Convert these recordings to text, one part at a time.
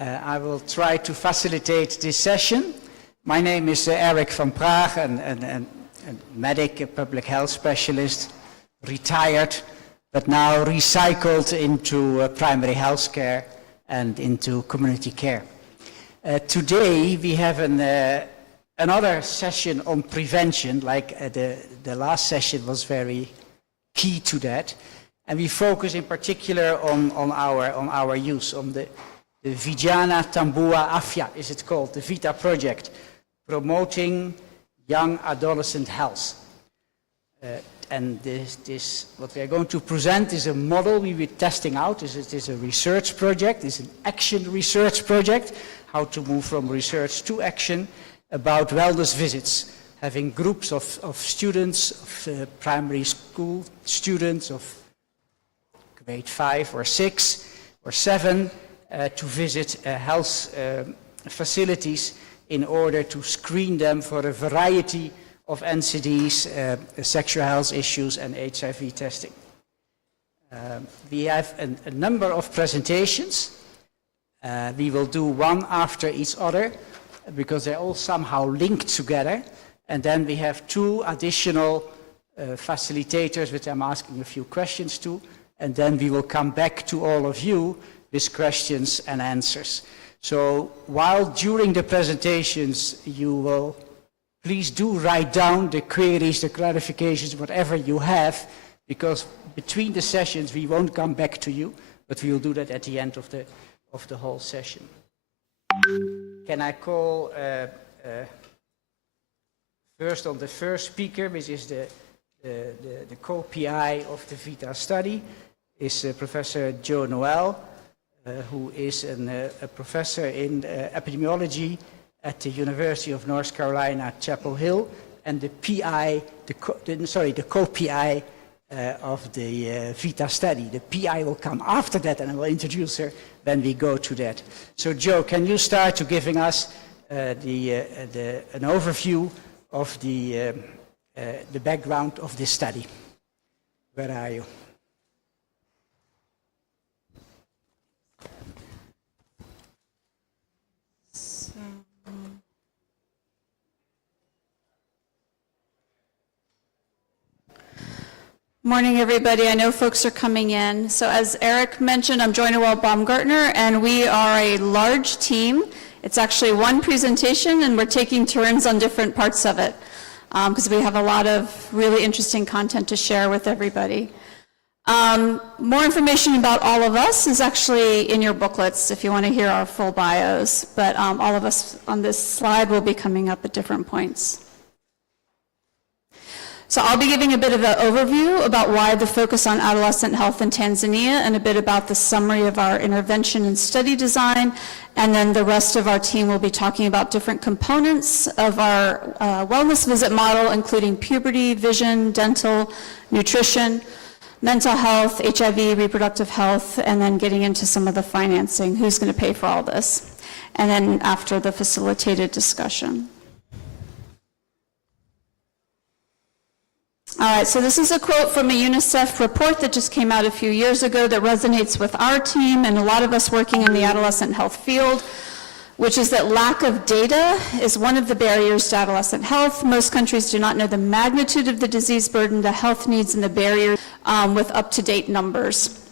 I will try to facilitate this session. My name is Eric van Praag, a medic, a public health specialist, retired, but now recycled into primary health care and into community care. Today we have another session on prevention, like the last session was very key to that. And we focus in particular on our use, on the Vijana Tambua Afya, is it called, the VITA project, promoting young adolescent health. And this, what we are going to present is a model we were testing out. It is a research project, it's an action research project, how to move from research to action about wellness visits, having groups of students, of primary school students, of grade 5 or 6 or 7, to visit health facilities in order to screen them for a variety of NCDs, sexual health issues, and HIV testing. We have a number of presentations. We will do one after each other because they're all somehow linked together. And then we have two additional facilitators, which I'm asking a few questions to. And then we will come back to all of you with questions and answers. So while during the presentations you will please do write down the queries, the clarifications, whatever you have, because between the sessions we won't come back to you, but we will do that at the end of the whole session. Can I call first on the first speaker, which is the co-PI of the VITA study, is Professor Joe Noel, who is a professor in epidemiology at the University of North Carolina, Chapel Hill, and the PI, the co-PI of the VITA study. The PI will come after that, and I will introduce her when we go to that. So, Joe, can you start to giving us an overview of the background of this study? Where are you? Morning, everybody. I know folks are coming in. So as Eric mentioned, I'm Joy-Noel Baumgartner, and we are a large team. It's actually one presentation, and we're taking turns on different parts of it because we have a lot of really interesting content to share with everybody. More information about all of us is actually in your booklets if you want to hear our full bios, but all of us on this slide will be coming up at different points. So I'll be giving a bit of an overview about why the focus on adolescent health in Tanzania and a bit about the summary of our intervention and study design, and then the rest of our team will be talking about different components of our wellness visit model, including puberty, vision, dental, nutrition, mental health, HIV, reproductive health, and then getting into some of the financing, who's going to pay for all this, and then after the facilitated discussion. All right, so this is a quote from a UNICEF report that just came out a few years ago that resonates with our team and a lot of us working in the adolescent health field, which is that lack of data is one of the barriers to adolescent health. Most countries do not know the magnitude of the disease burden, the health needs, and the barriers with up-to-date numbers.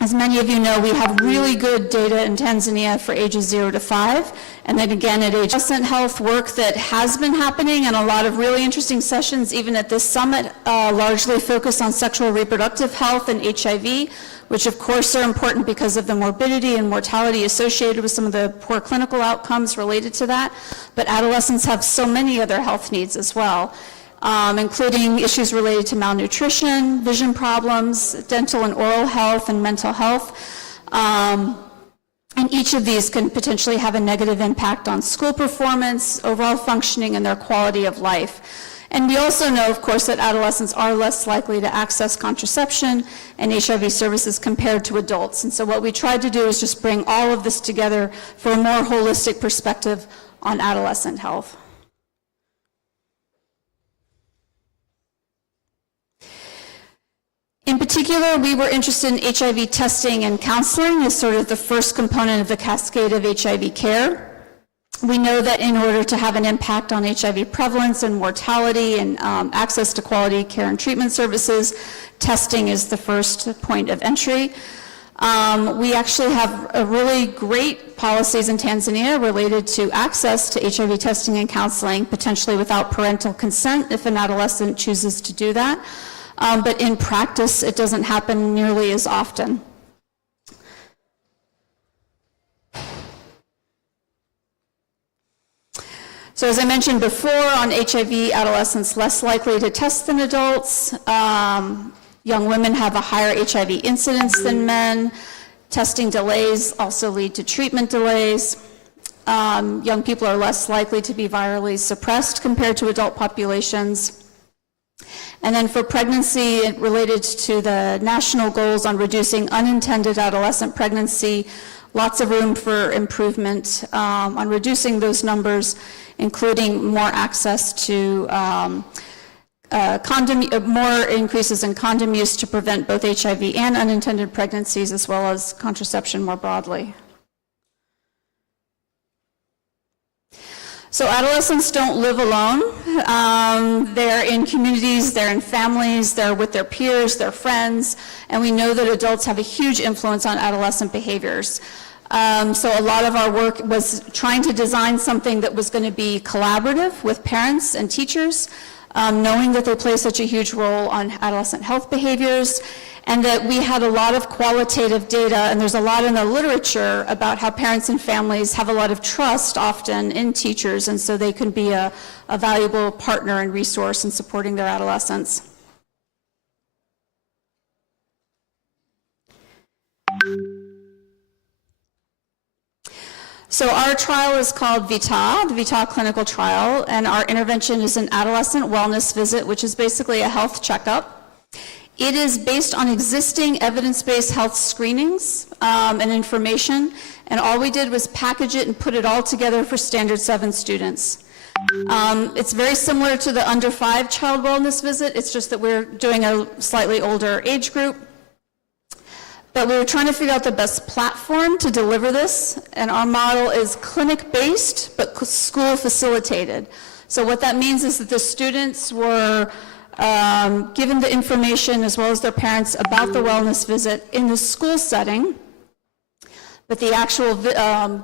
As many of you know, we have really good data in Tanzania for ages 0 to 5, and then again at adolescent health work that has been happening, and a lot of really interesting sessions even at this summit largely focused on sexual reproductive health and HIV, which of course are important because of the morbidity and mortality associated with some of the poor clinical outcomes related to that. But adolescents have so many other health needs as well. Including issues related to malnutrition, vision problems, dental and oral health, and mental health. And each of these can potentially have a negative impact on school performance, overall functioning, and their quality of life. And we also know, of course, that adolescents are less likely to access contraception and HIV services compared to adults. And so what we tried to do is just bring all of this together for a more holistic perspective on adolescent health. In particular, we were interested in HIV testing and counseling as sort of the first component of the cascade of HIV care. We know that in order to have an impact on HIV prevalence and mortality and access to quality care and treatment services, testing is the first point of entry. We actually have a really great policies in Tanzania related to access to HIV testing and counseling, potentially without parental consent if an adolescent chooses to do that. But in practice, it doesn't happen nearly as often. So as I mentioned before, on HIV, adolescents less likely to test than adults. Young women have a higher HIV incidence than men. Testing delays also lead to treatment delays. Young people are less likely to be virally suppressed compared to adult populations. And then for pregnancy, related to the national goals on reducing unintended adolescent pregnancy, lots of room for improvement on reducing those numbers, including more access to more increases in condom use to prevent both HIV and unintended pregnancies, as well as contraception more broadly. So adolescents don't live alone. They're in communities, they're in families, they're with their peers, their friends, and we know that adults have a huge influence on adolescent behaviors. So a lot of our work was trying to design something that was going to be collaborative with parents and teachers, knowing that they play such a huge role on adolescent health behaviors, and that we had a lot of qualitative data, and there's a lot in the literature about how parents and families have a lot of trust often in teachers, and so they can be a valuable partner and resource in supporting their adolescents. So our trial is called VITA, the VITA clinical trial, and our intervention is an adolescent wellness visit, which is basically a health checkup. It is based on existing evidence-based health screenings and information, and all we did was package it and put it all together for Standard 7 students. It's very similar to the under 5 child wellness visit, it's just that we're doing a slightly older age group. But we were trying to figure out the best platform to deliver this, and our model is clinic-based, but school-facilitated. So what that means is that the students were given the information, as well as their parents, about the wellness visit in the school setting, but the actual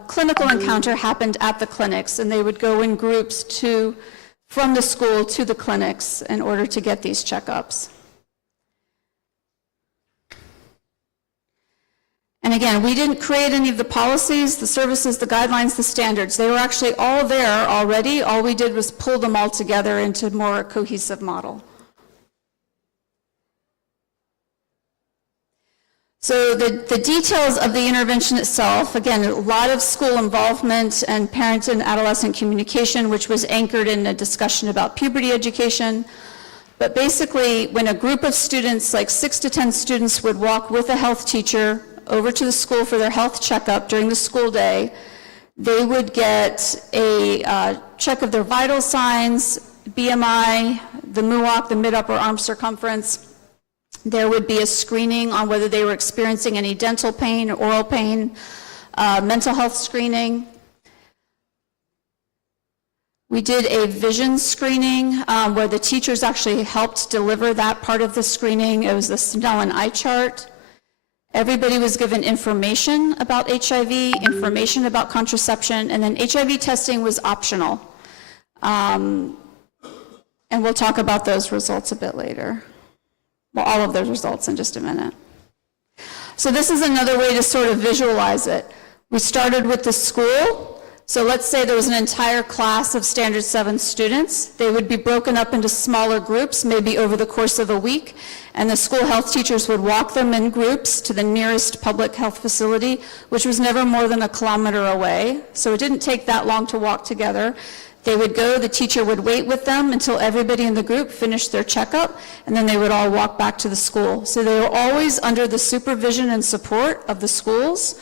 clinical encounter happened at the clinics, and they would go in groups from the school to the clinics in order to get these checkups. And again, we didn't create any of the policies, the services, the guidelines, the standards. They were actually all there already. All we did was pull them all together into a more cohesive model. So the details of the intervention itself, again, a lot of school involvement and parent and adolescent communication, which was anchored in a discussion about puberty education. But basically, when a group of students, like 6 to 10 students, would walk with a health teacher over to the school for their health checkup during the school day, they would get a check of their vital signs, BMI, the MUHAS, the mid-upper arm circumference. There would be a screening on whether they were experiencing any dental pain or oral pain, mental health screening. We did a vision screening where the teachers actually helped deliver that part of the screening. It was the smell and eye chart. Everybody was given information about HIV, information about contraception, and then HIV testing was optional. And we'll talk about those results a bit later. Well, all of those results in just a minute. So this is another way to sort of visualize it. We started with the school. So let's say there was an entire class of Standard 7 students. They would be broken up into smaller groups, maybe over the course of a week, and the school health teachers would walk them in groups to the nearest public health facility, which was never more than 1 kilometer away. So it didn't take that long to walk together. They would go, the teacher would wait with them until everybody in the group finished their checkup, and then they would all walk back to the school. So they were always under the supervision and support of the schools.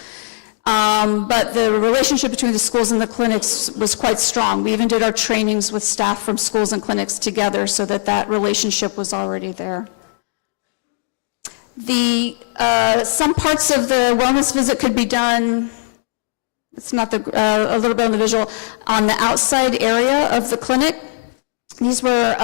But the relationship between the schools and the clinics was quite strong. We even did our trainings with staff from schools and clinics together so that that relationship was already there. Some parts of the wellness visit could be done, it's not a little bit on the visual, on the outside area of the clinic. These were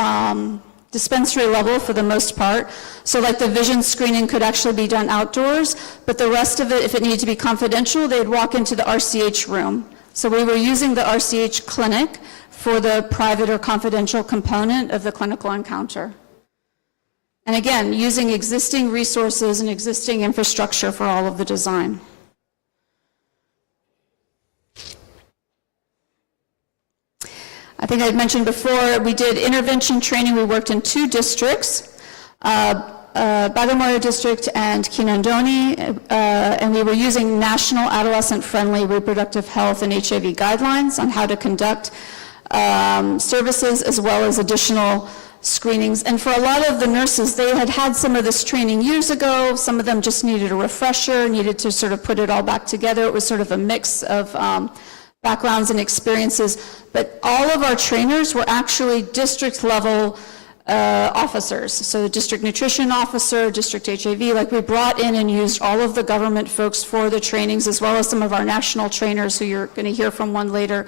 dispensary level for the most part. So like the vision screening could actually be done outdoors, but the rest of it, if it needed to be confidential, they'd walk into the RCH room. So we were using the RCH clinic for the private or confidential component of the clinical encounter. And again, using existing resources and existing infrastructure for all of the design. I think I had mentioned before, we did intervention training. We worked in 2 districts, Bagamoyo District and Kinondoni, and we were using national adolescent-friendly reproductive health and HIV guidelines on how to conduct services as well as additional screenings. And for a lot of the nurses, they had had some of this training years ago. Some of them just needed a refresher, needed to sort of put it all back together. It was sort of a mix of backgrounds and experiences. But all of our trainers were actually district level officers. So the district nutrition officer, district HIV, like we brought in and used all of the government folks for the trainings, as well as some of our national trainers who you're going to hear from one later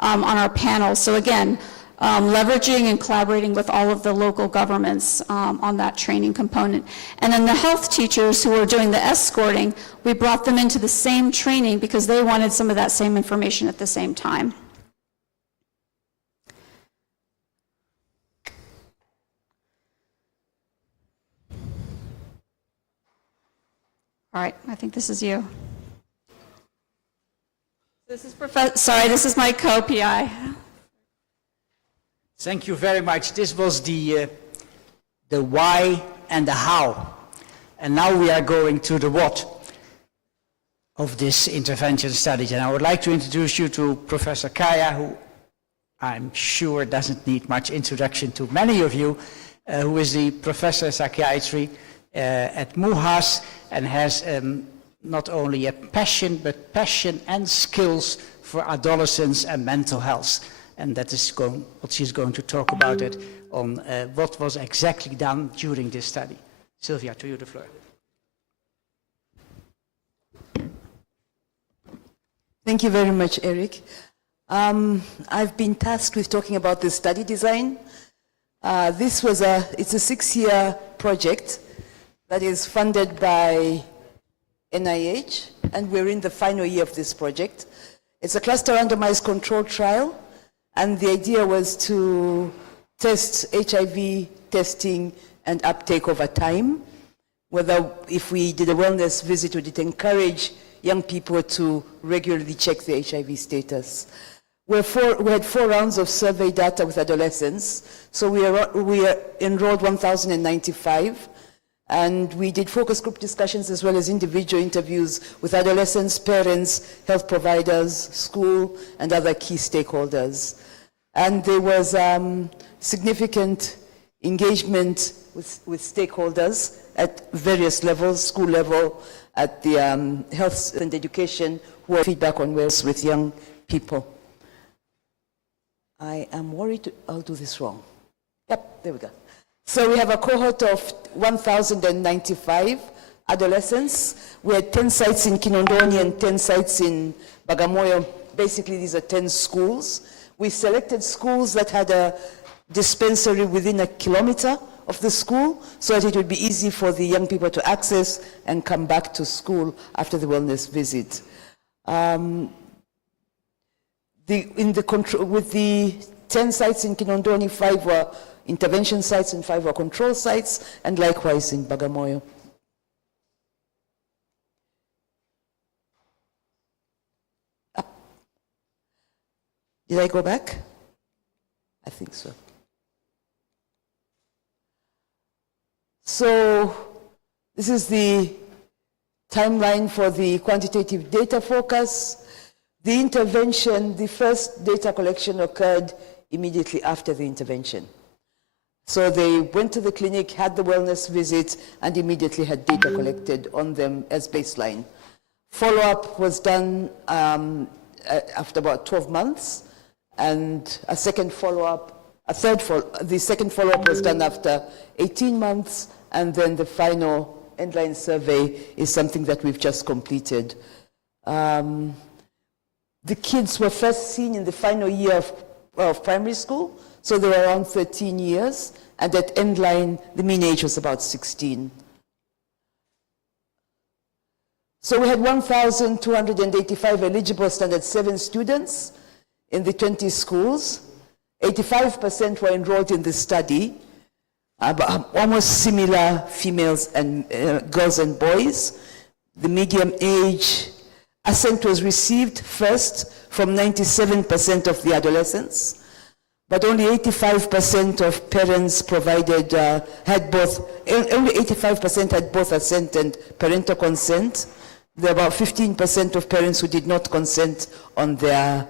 on our panel. So again, leveraging and collaborating with all of the local governments on that training component. And then the health teachers who were doing the escorting, we brought them into the same training because they wanted some of that same information at the same time. All right, I think this is you. This is this is my co-PI. Thank you very much. This was the why and the how. And now we are going to the what of this intervention study. And I would like to introduce you to Professor Kaya, who I'm sure doesn't need much introduction to many of you, who is the professor of psychiatry at MUHAS and has not only a passion, but passion and skills for adolescents and mental health. And that is what she's going to talk about it on what was exactly done during this study. Sylvia, to you the floor. Thank you very much, Eric. I've been tasked with talking about the study design. It's a 6-year project that is funded by NIH, and we're in the final year of this project. It's a cluster randomized controlled trial, and the idea was to test HIV testing and uptake over time, whether if we did a wellness visit, would it encourage young people to regularly check their HIV status. We had 4 rounds of survey data with adolescents, so we enrolled 1,095, and we did focus group discussions as well as individual interviews with adolescents, parents, health providers, school, and other key stakeholders. And there was significant engagement with stakeholders at various levels, school level, at the health and education, who are feedback on wells with young people. I am worried I'll do this wrong. Yep, there we go. So we have a cohort of 1,095 adolescents. We had 10 sites in Kinondoni and 10 sites in Bagamoyo. Basically, these are 10 schools. We selected schools that had a dispensary within a kilometer of the school so that it would be easy for the young people to access and come back to school after the wellness visit. With the 10 sites in Kinondoni, 5 were intervention sites and 5 were control sites, and likewise in Bagamoyo. Up. Did I go back? I think so. So this is the timeline for the quantitative data focus. The intervention, the first data collection occurred immediately after the intervention. So they went to the clinic, had the wellness visit, and immediately had data collected on them as baseline. Follow-up was done after about 12 months, and the second follow-up was done after 18 months, and then the final Endline survey is something that we've just completed. The kids were first seen in the final year of primary school, so they were around 13 years, and at Endline, the mean age was about 16. So we had 1,285 eligible standard 7 students in the 20 schools. 85% were enrolled in the study, almost similar females and girls and boys. The median age assent was received first from 97% of the adolescents, but only 85% of parents provided, only 85% had both assent and parental consent. There were about 15% of parents who did not consent on their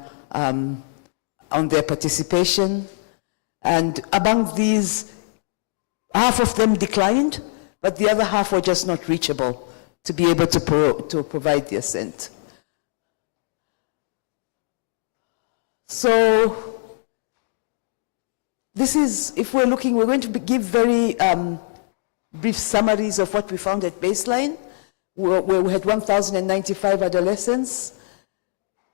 participation. And among these, half of them declined, but the other half were just not reachable to be able to provide the assent. So this is, if we're looking, we're going to give very brief summaries of what we found at baseline, where we had 1,095 adolescents.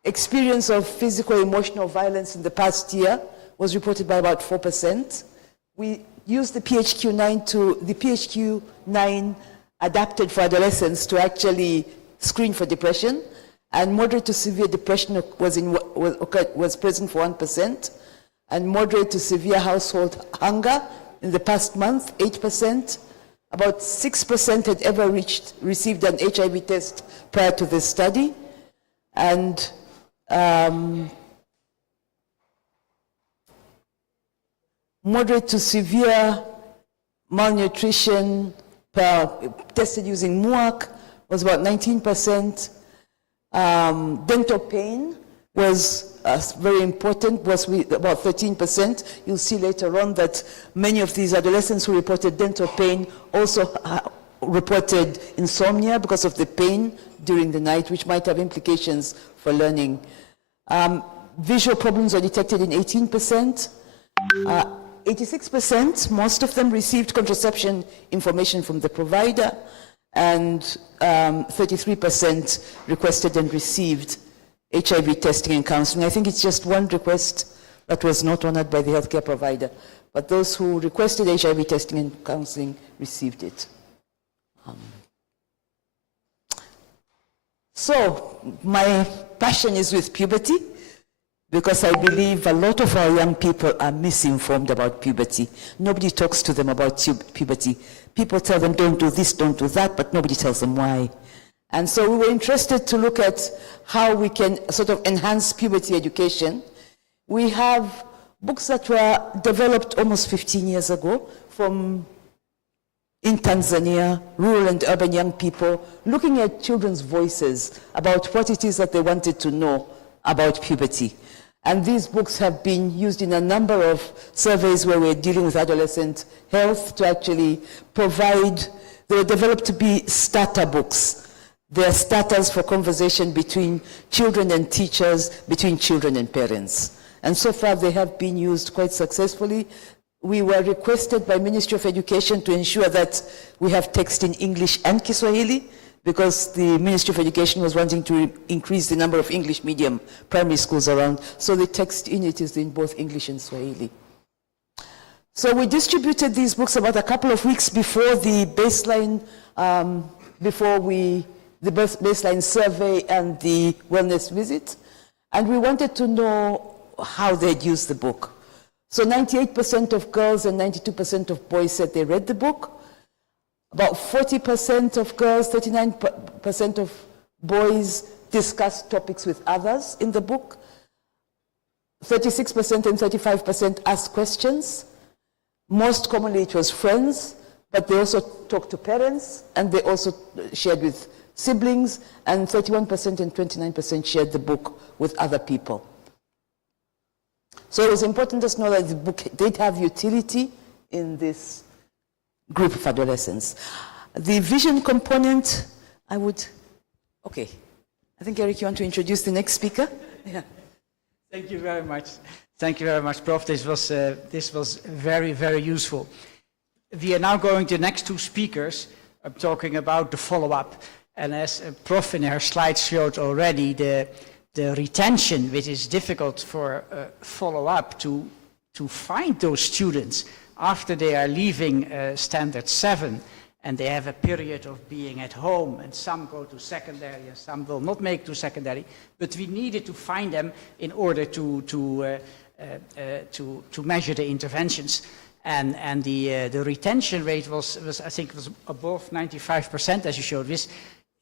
Experience of physical, emotional violence in the past year was reported by about 4%. We used the PHQ-9 adapted for adolescents to actually screen for depression, and moderate to severe depression was present for 1%, and moderate to severe household hunger in the past month, 8%. About 6% had ever received an HIV test prior to this study, and moderate to severe malnutrition tested using MUHAS was about 19%. Dental pain was very important, was about 13%. You'll see later on that many of these adolescents who reported dental pain also reported insomnia because of the pain during the night, which might have implications for learning. Visual problems are detected in 18%. 86%, most of them received contraception information from the provider, and 33% requested and received HIV testing and counseling. I think it's just one request that was not honored by the healthcare provider, but those who requested HIV testing and counseling received it. So my passion is with puberty, because I believe a lot of our young people are misinformed about puberty. Nobody talks to them about puberty. People tell them, don't do this, don't do that, but nobody tells them why. And so we were interested to look at how we can sort of enhance puberty education. We have books that were developed almost 15 years ago in Tanzania, rural and urban young people, looking at children's voices about what it is that they wanted to know about puberty. And these books have been used in a number of surveys where we're dealing with adolescent health to actually provide, they were developed to be starter books. They're starters for conversation between children and teachers, between children and parents. And so far they have been used quite successfully. We were requested by Ministry of Education to ensure that we have text in English and Kiswahili, because the Ministry of Education was wanting to increase the number of English medium primary schools around. So the text in it is in both English and Swahili. So we distributed these books about a couple of weeks before the baseline, the baseline survey and the wellness visit. And we wanted to know how they'd used the book. So 98% of girls and 92% of boys said they read the book. About 40% of girls, 39% of boys discussed topics with others in the book. 36% and 35% asked questions. Most commonly it was friends, but they also talked to parents, and they also shared with siblings, and 31% and 29% shared the book with other people. So it was important to know that the book did have utility in this group of adolescents. The vision component, I think, Eric, you want to introduce the next speaker? Yeah. Thank you very much. Thank you very much, Prof. This was very, very useful. We are now going to the next two speakers. I'm talking about the follow-up. And as Prof in her slides showed already, the retention, which is difficult for follow-up to find those students after they are leaving Standard 7, and they have a period of being at home, and some go to secondary and some will not make to secondary, but we needed to find them in order to measure the interventions. And the retention rate was I think was above 95%, as you showed this.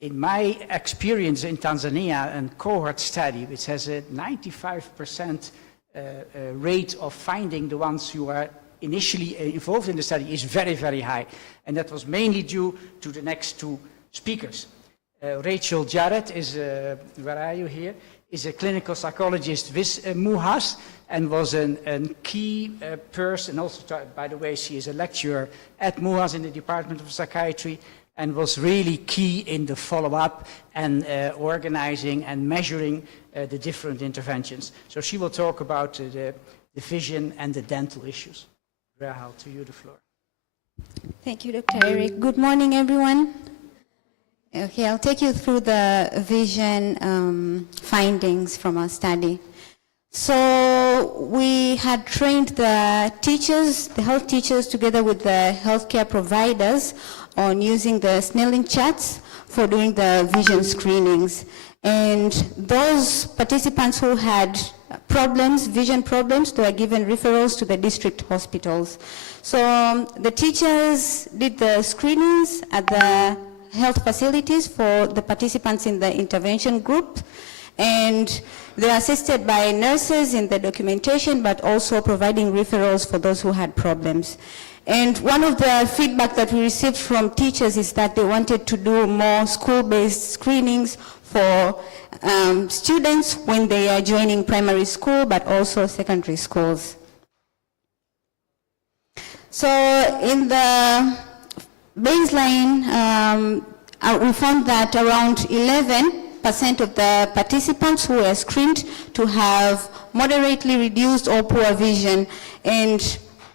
In my experience in Tanzania, a cohort study which has a 95% rate of finding the ones who are initially involved in the study is very, very high. And that was mainly due to the next two speakers. Rachel Jarrett is, where are you here, is a clinical psychologist with MUHAS and was a key person. Also, by the way, she is a lecturer at MUHAS in the Department of Psychiatry, and was really key in the follow-up and organizing and measuring the different interventions. So she will talk about the vision and the dental issues. Rahel, to you the floor. Thank you, Dr. Eric. Good morning, everyone. Okay, I'll take you through the vision findings from our study. So we had trained the teachers, the health teachers, together with the healthcare providers on using the Snelling charts for doing the vision screenings. And those participants who had problems, vision problems, they were given referrals to the district hospitals. So the teachers did the screenings at the health facilities for the participants in the intervention group, and they are assisted by nurses in the documentation, but also providing referrals for those who had problems. And one of the feedback that we received from teachers is that they wanted to do more school-based screenings for students when they are joining primary school, but also secondary schools. So in the baseline, we found that around 11% of the participants who were screened to have moderately reduced or poor vision. And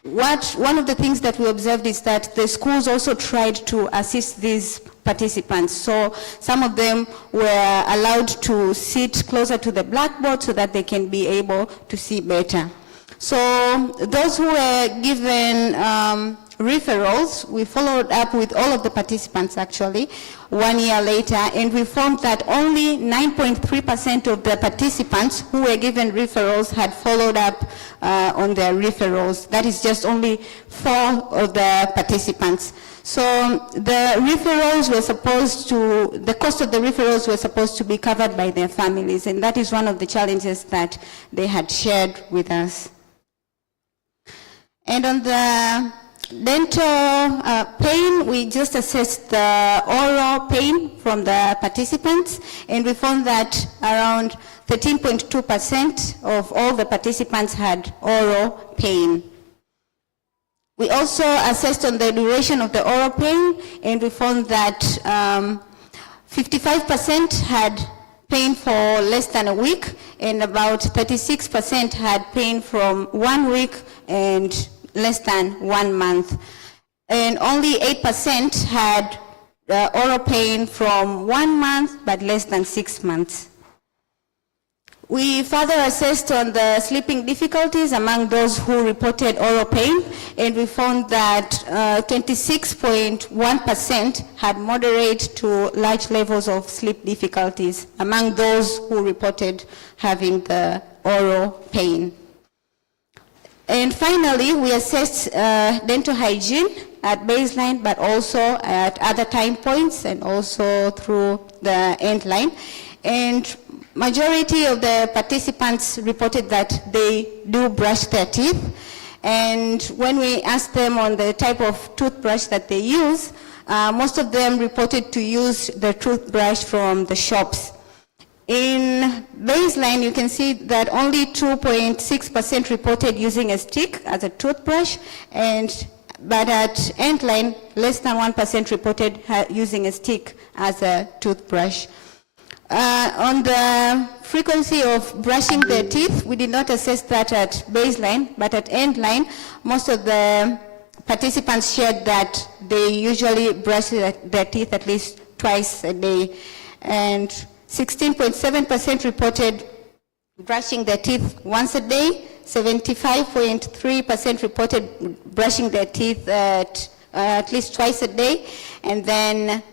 one of the things that we observed is that the schools also tried to assist these participants. So some of them were allowed to sit closer to the blackboard so that they can be able to see better. So those who were given referrals, we followed up with all of the participants actually 1 year later, and we found that only 9.3% of the participants who were given referrals had followed up on their referrals. That is just only 4 of the participants. So the referrals were supposed to, the cost of the referrals were supposed to be covered by their families, and that is one of the challenges that they had shared with us. And on the dental pain, we just assessed the oral pain from the participants, and we found that around 13.2% of all the participants had oral pain. We also assessed on the duration of the oral pain, and we found that 55% had pain for less than a week, and about 36% had pain from 1 week and less than 1 month. And only 8% had oral pain from 1 month, but less than 6 months. We further assessed on the sleeping difficulties among those who reported oral pain, and we found that 26.1% had moderate to large levels of sleep difficulties among those who reported having the oral pain. And finally, we assessed dental hygiene at baseline, but also at other time points and also through the end line. And majority of the participants reported that they do brush their teeth. And when we asked them on the type of toothbrush that they use, most of them reported to use the toothbrush from the shops. In baseline, you can see that only 2.6% reported using a stick as a toothbrush, but at end line, less than 1% reported using a stick as a toothbrush. On the frequency of brushing their teeth, we did not assess that at baseline, but at end line, most of the participants shared that they usually brush their teeth at least twice a day, and 16.7% reported brushing their teeth once a day, 75.3% reported brushing their teeth at least twice a day, and then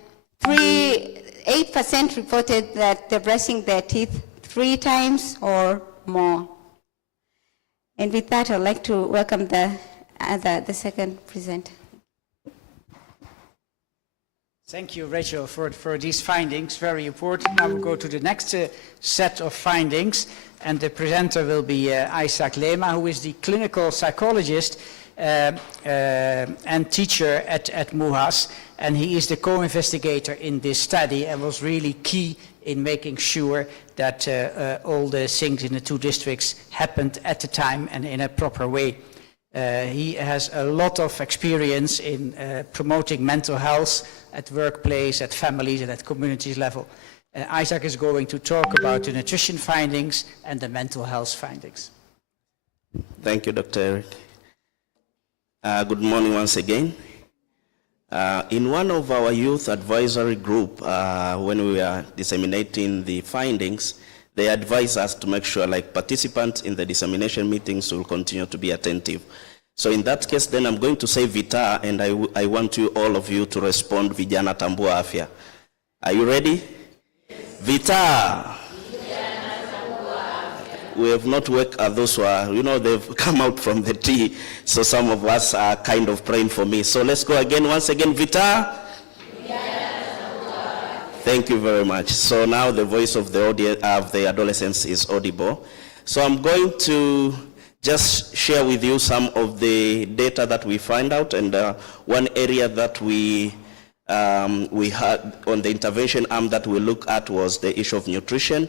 8% reported that they're brushing their teeth 3 times or more. And with that, I'd like to welcome the second presenter. Thank you, Rachel, for these findings. Very important. Now we'll go to the next set of findings, and the presenter will be Isaac Lema, who is the clinical psychologist and teacher at MUHAS, and he is the co-investigator in this study and was really key in making sure that all the things in the 2 districts happened at the time and in a proper way. He has a lot of experience in promoting mental health at workplace, at families, and at communities level. Isaac is going to talk about the nutrition findings and the mental health findings. Thank you, Dr. Eric. Good morning once again. In one of our youth advisory group, when we were disseminating the findings, they advised us to make sure participants in the dissemination meetings will continue to be attentive. So in that case, then I'm going to say Vita, and I want all of you to respond Vijana Tambua Afya. Are you ready? Yes. Vita. We have not worked at those who are, they've come out from the tea, so some of us are kind of praying for me. So let's go again, once again, Vita. Thank you very much. So now the voice of the audience, of the adolescents is audible. So I'm going to just share with you some of the data that we find out, and one area that we had on the intervention arm that we look at was the issue of nutrition.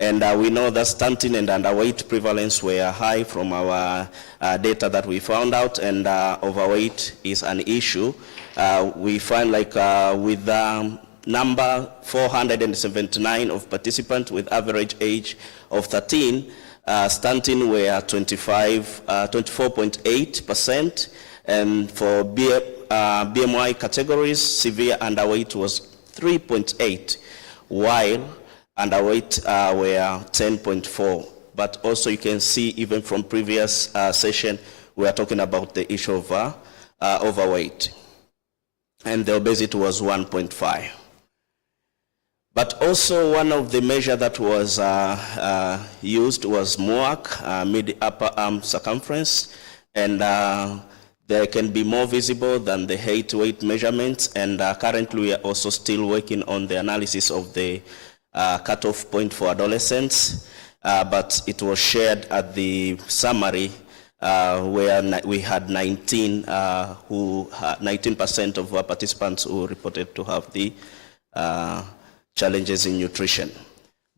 And we know that stunting and underweight prevalence were high from our data that we found out, and overweight is an issue. We find with number 479 of participants with average age of 13, stunting were 24.8%, and for BMI categories, severe underweight was 3.8, while underweight were 10.4. But also you can see even from previous session, we are talking about the issue of overweight. And the obesity was 1.5. But also one of the measures that was used was MUHAS, mid-upper arm circumference, and they can be more visible than the height weight measurements, and currently we are also still working on the analysis of the cutoff point for adolescents, but it was shared at the summary where we had 19% of our participants who reported to have the challenges in nutrition.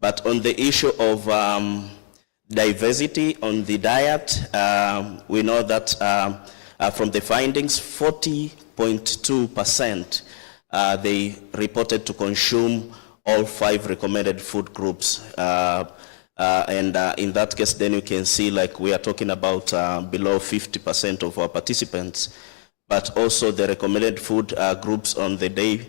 But on the issue of diversity on the diet, we know that from the findings, 40.2% they reported to consume all 5 recommended food groups. And in that case, then you can see we are talking about below 50% of our participants. But also the recommended food groups on the day,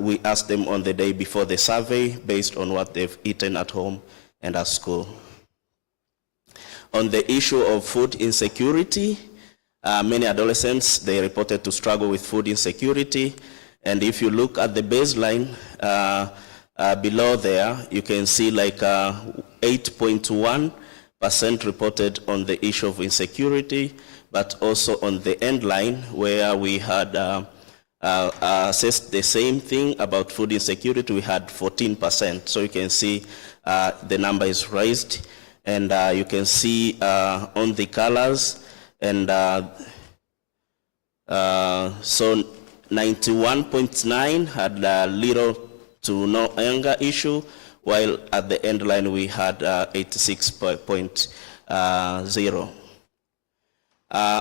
we asked them on the day before the survey based on what they've eaten at home and at school. On the issue of food insecurity, many adolescents, they reported to struggle with food insecurity. And if you look at the baseline, below there, you can see 8.1% reported on the issue of insecurity, but also on the end line where we had assessed the same thing about food insecurity, we had 14%. So you can see the number is raised, and you can see on the colors, and so 91.9 had little to no anger issue, while at the end line we had 86.0.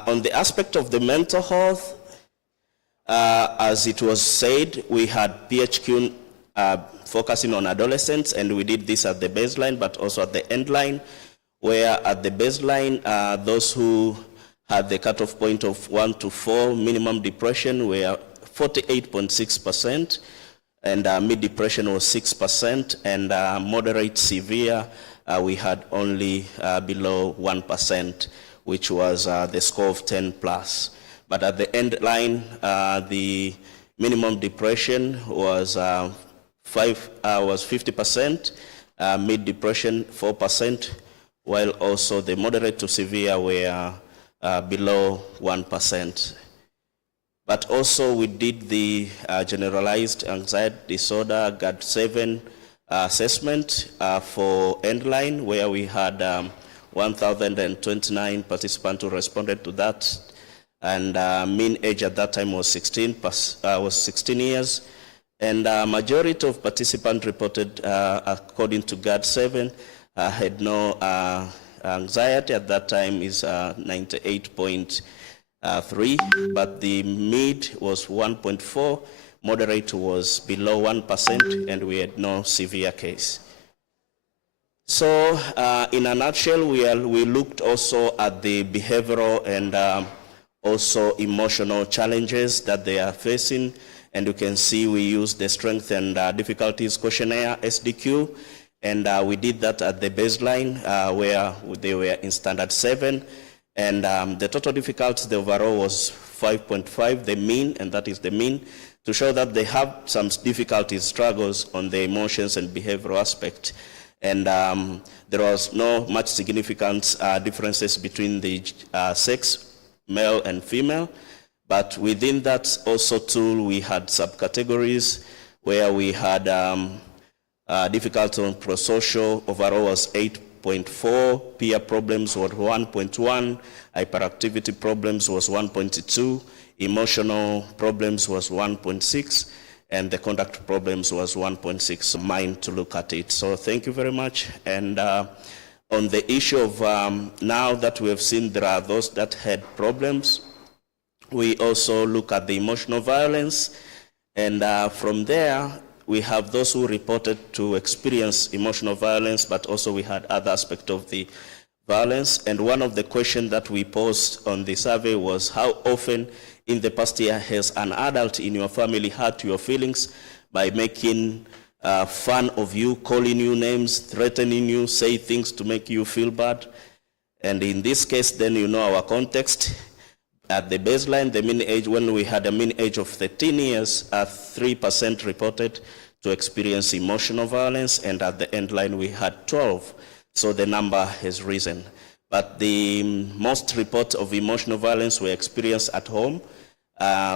On the aspect of the mental health, as it was said, we had PHQ focusing on adolescents, and we did this at the baseline, but also at the end line, where at the baseline, those who had the cutoff point of 1 to 4. Minimum depression were 48.6%, and mid-depression was 6%, and moderate severe, we had only below 1%, which was the score of 10 plus. But at the end line, the minimum depression was 50%, mid-depression 4%, while also the moderate to severe were below 1%. But also we did the generalized anxiety disorder GAD-7 assessment for endline, where we had 1,029 participants who responded to that, and mean age at that time was 16 years, and majority of participants reported, according to GAD-7, had no anxiety. At that time is 98.3, but the mid was 1.4, moderate was below 1%, and we had no severe case. So in a nutshell, we looked also at the behavioral and also emotional challenges that they are facing, and you can see we used the strength and difficulties questionnaire, SDQ, and we did that at the baseline where they were in standard 7, and the total difficulty, the overall was 5.5, the mean, and that is the mean, to show that they have some difficulties, struggles on the emotions and behavioral aspect. And there was no much significant differences between the sex, male and female. But within that also tool, we had subcategories where we had difficulty on prosocial, overall was 8.4, peer problems were 1.1, hyperactivity problems was 1.2, emotional problems was 1.6, and the conduct problems was 1.6. Mind to look at it. So thank you very much. And on the issue of now that we have seen there are those that had problems, we also look at the emotional violence, and from there we have those who reported to experience emotional violence, but also we had other aspects of the violence. And one of the questions that we posed on the survey was, how often in the past year has an adult in your family hurt your feelings by making fun of you, calling you names, threatening you, say things to make you feel bad? And in this case, then you know our context. At the baseline, the mean age, when we had a mean age of 13 years, 3% reported to experience emotional violence, and at the end line we had 12. So the number has risen. But the most reports of emotional violence were experienced at home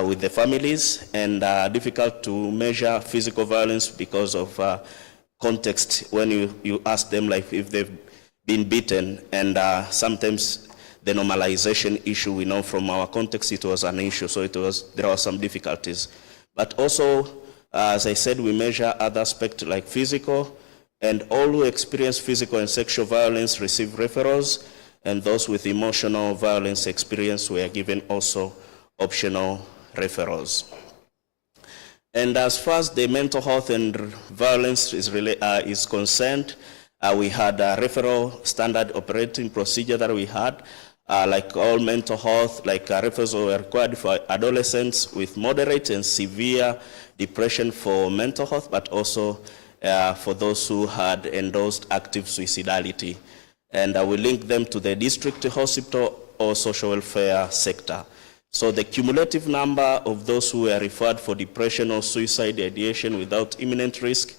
with the families, and difficult to measure physical violence because of context when you ask them like if they've been beaten, and sometimes the normalization issue, we know from our context it was an issue, so there were some difficulties. But also, as I said, we measure other aspects like physical, and all who experience physical and sexual violence receive referrals, and those with emotional violence experience were given also optional referrals. And as far as the mental health and violence is concerned, we had a referral standard operating procedure that we had. Like all mental health, like referrals were required for adolescents with moderate and severe depression for mental health, but also for those who had endorsed active suicidality. And we linked them to the district hospital or social welfare sector. So the cumulative number of those who were referred for depression or suicide ideation without imminent risk,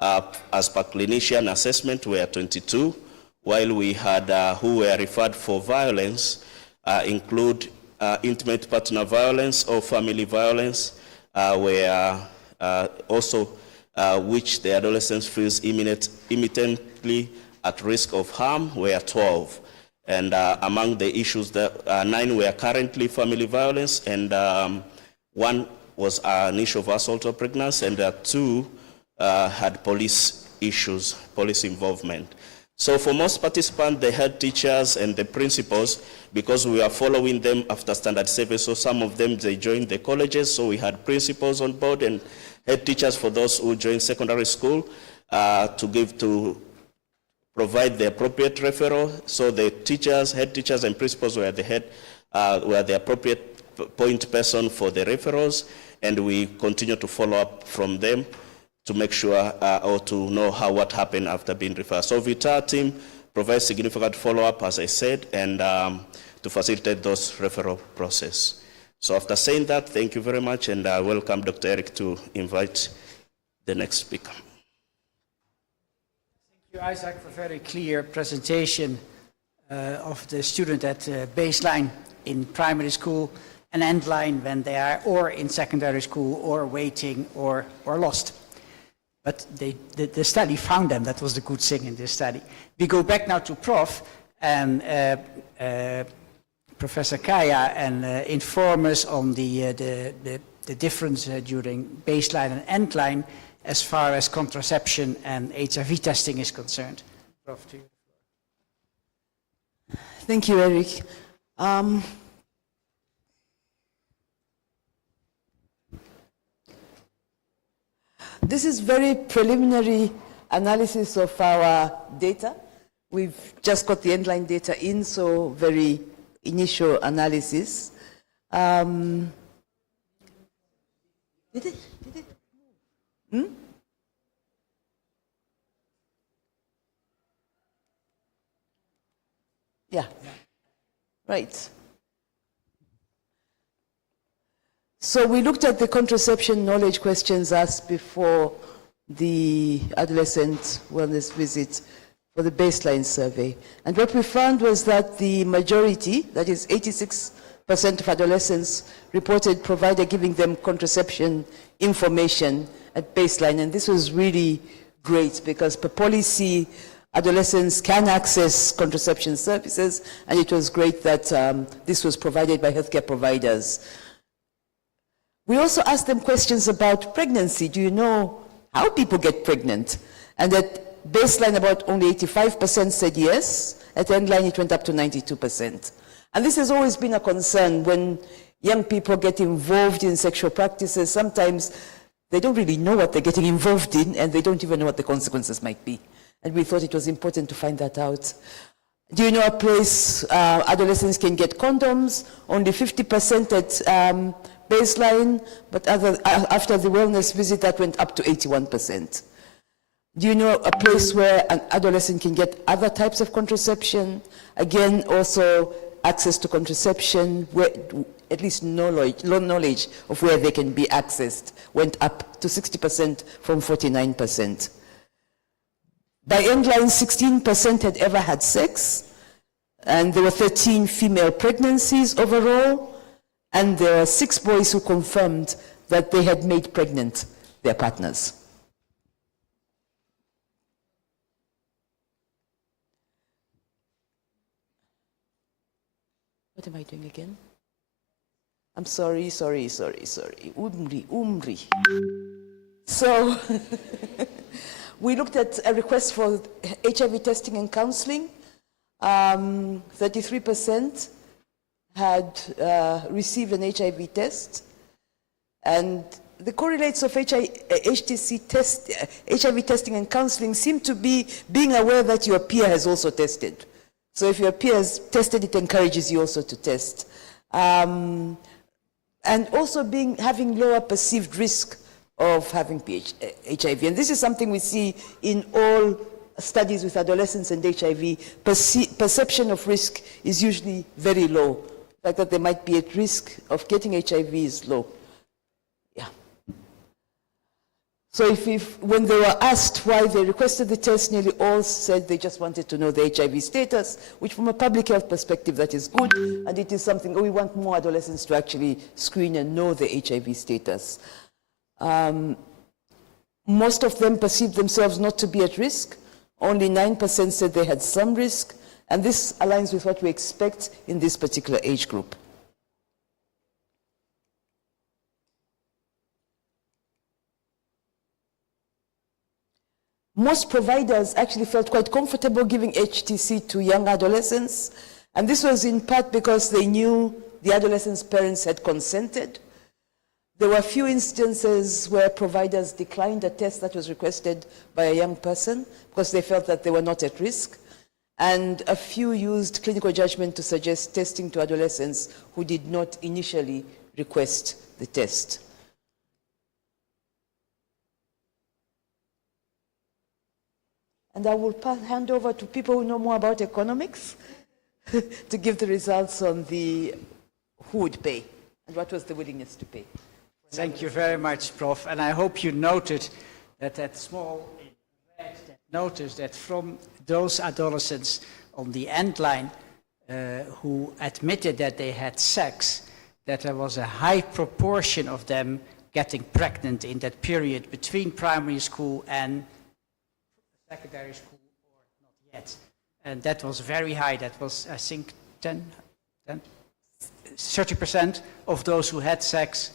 as per clinician assessment, were 22. While we had who were referred for violence include intimate partner violence or family violence, where also which the adolescents feels imminently at risk of harm, were 12. And among the issues, that 9 were currently family violence, and 1 was an issue of assault or pregnancy, and 2 had police issues, police involvement. So for most participants, the head teachers and the principals, because we are following them after standard 7, so some of them, they joined the colleges, so we had principals on board and head teachers for those who joined secondary school to provide the appropriate referral. So the teachers, head teachers and principals were the head were the appropriate point person for the referrals, and we continue to follow up from them to make sure or to know what happened after being referred. So VITAR team provides significant follow-up, as I said, and to facilitate those referral process. So after saying that, thank you very much, and I welcome Dr. Eric to invite the next speaker. Thank you, Isaac, for a very clear presentation of the student at baseline in primary school and end line when they are or in secondary school or waiting or lost. But the study found them. That was the good thing in this study. We go back now to Prof. and Professor Kaya and inform us on the difference during baseline and end line as far as contraception and HIV testing is concerned. Prof, to you. Thank you, Eric. This is very preliminary analysis of our data. We've just got the end-line data in, so very initial analysis. Did it? Yeah. Right. So we looked at the contraception knowledge questions asked before the Adolescent Wellness Visit for the baseline survey. And what we found was that the majority, that is 86% of adolescents, reported provider giving them contraception information at baseline. And this was really great because per policy, adolescents can access contraception services, and it was great that this was provided by healthcare providers. We also asked them questions about pregnancy. Do you know how people get pregnant? And at baseline, about only 85% said yes. At endline, it went up to 92%. And this has always been a concern when young people get involved in sexual practices. Sometimes they don't really know what they're getting involved in, and they don't even know what the consequences might be. And we thought it was important to find that out. Do you know a place adolescents can get condoms? Only 50% at baseline, but after the wellness visit, that went up to 81%. Do you know a place where an adolescent can get other types of contraception? Again, also access to contraception, where at least low knowledge of where they can be accessed, went up to 60% from 49%. By endline, 16% had ever had sex, and there were 13 female pregnancies overall, and there were 6 boys who confirmed that they had made pregnant their partners. What am I doing again? I'm sorry. Umri. So, we looked at a request for HIV testing and counseling. 33% had received an HIV test. And the correlates of HIV testing and counseling seem to be being aware that your peer has also tested. So if your peer has tested, it encourages you also to test. And also having lower perceived risk of having HIV. And this is something we see in all studies with adolescents and HIV. Perception of risk is usually very low. The fact that they might be at risk of getting HIV is low. Yeah. So when they were asked why they requested the test, nearly all said they just wanted to know the HIV status, which from a public health perspective, that is good. And it is something, we want more adolescents to actually screen and know the HIV status. Most of them perceived themselves not to be at risk. Only 9% said they had some risk, and this aligns with what we expect in this particular age group. Most providers actually felt quite comfortable giving HTC to young adolescents, and this was in part because they knew the adolescents' parents had consented. There were a few instances where providers declined a test that was requested by a young person because they felt that they were not at risk. and a few used clinical judgment to suggest testing to adolescents who did not initially request the test. And I will hand over to people who know more about economics to give the results on the who would pay and what was the willingness to pay. Thank you very much, Prof. And I hope you noted that small red notice that from those adolescents on the end line who admitted that they had sex, that there was a high proportion of them getting pregnant in that period between primary school and secondary school or not yet. And that was very high. That was, I think, 30% of those who had sex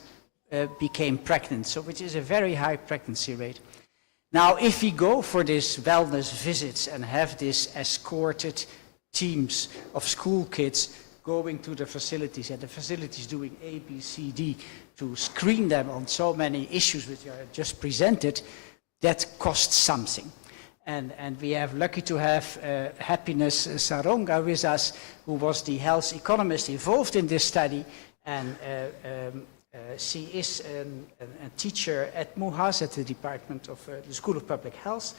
became pregnant, so which is a very high pregnancy rate. Now, if we go for these wellness visits and have these escorted teams of school kids going to the facilities, and the facilities doing A, B, C, D, to screen them on so many issues which are just presented, that costs something. And we are lucky to have Happiness Saronga with us, who was the health economist involved in this study, and she is a teacher at MUHAS, at the Department of the School of Public Health,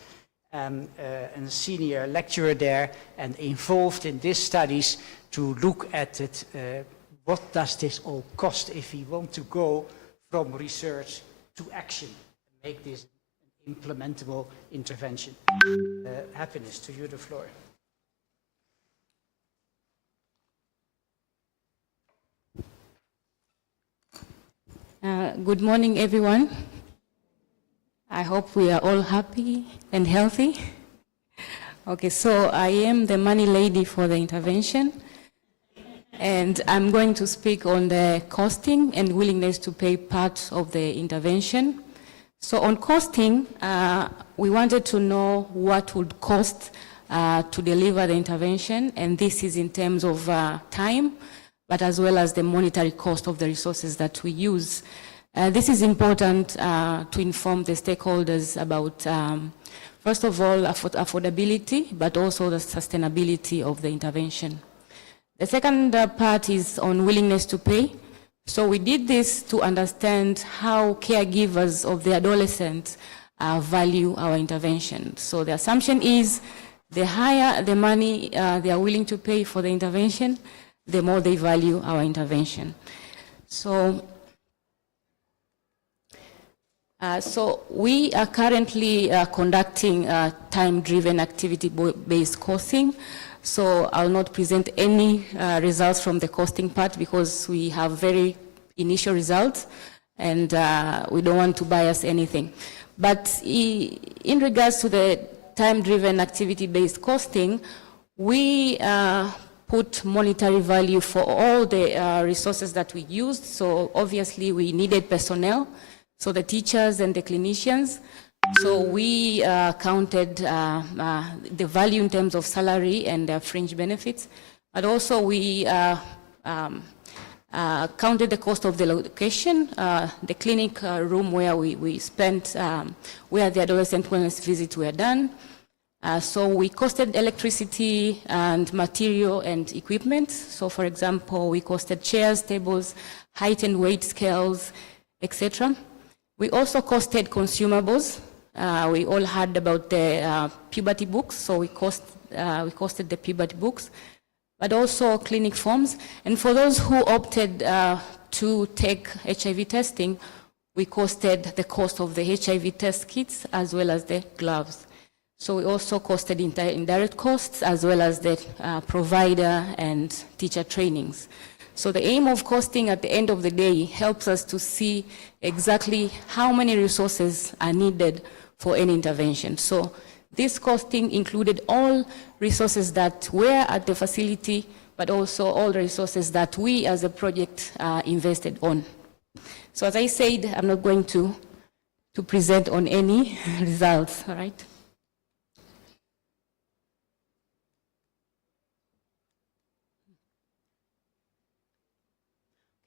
and a senior lecturer there, and involved in these studies to look at it, what does this all cost if we want to go from research to action, and make this an implementable intervention. Happiness, to you the floor. Good morning, everyone. I hope we are all happy and healthy. Okay, so I am the money lady for the intervention, and I'm going to speak on the costing and willingness to pay part of the intervention. So on costing, we wanted to know what would cost to deliver the intervention, and this is in terms of time, but as well as the monetary cost of the resources that we use. This is important to inform the stakeholders about, first of all, affordability, but also the sustainability of the intervention. The second part is on willingness to pay. So we did this to understand how caregivers of the adolescents value our intervention. So the assumption is the higher the money they are willing to pay for the intervention, the more they value our intervention. So we are currently conducting time-driven activity-based costing. So I'll not present any results from the costing part because we have very initial results and we don't want to bias anything. But in regards to the time-driven activity-based costing, we put monetary value for all the resources that we used. So obviously we needed personnel, so the teachers and the clinicians. So we counted the value in terms of salary and fringe benefits, but also we counted the cost of the location, the clinic room where we spent, where the adolescent wellness visits were done. So we costed electricity and material and equipment. So for example, we costed chairs, tables, height and weight scales, etc. We also costed consumables. We all heard about the puberty books, so we costed the puberty books, but also clinic forms. And for those who opted to take HIV testing, we costed the cost of the HIV test kits as well as the gloves. So we also costed indirect costs as well as the provider and teacher trainings. So the aim of costing at the end of the day helps us to see exactly how many resources are needed for any intervention. So this costing included all resources that were at the facility, but also all the resources that we as a project invested on. So as I said, I'm not going to present on any results, all right?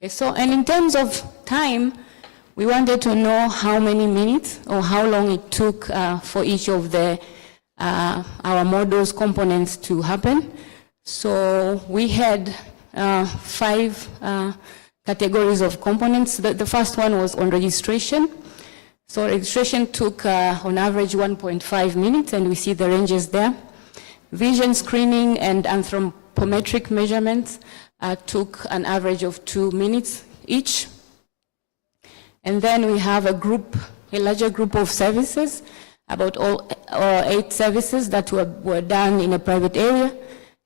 Okay, so, and in terms of time, we wanted to know how many minutes or how long it took for each of the our model's components to happen. So we had 5 categories of components. The first one was on registration. So registration took on average 1.5 minutes, and we see the ranges there. Vision screening and anthropometric measurements took an average of 2 minutes each. And then we have a larger group of services, about 8 services that were done in a private area.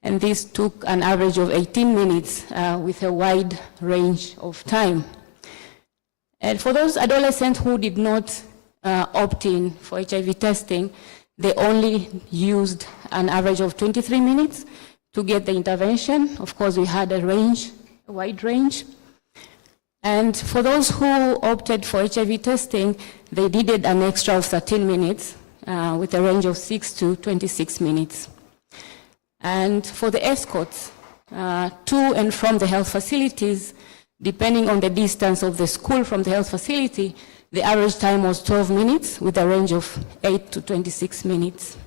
And this took an average of 18 minutes with a wide range of time. And for those adolescents who did not opt in for HIV testing, they only used an average of 23 minutes to get the intervention. Of course, we had a wide range. And for those who opted for HIV testing, they needed an extra of 13 minutes with a range of 6 to 26 minutes. And for the escorts to and from the health facilities, depending on the distance of the school from the health facility, the average time was 12 minutes with a range of 8 to 26 minutes.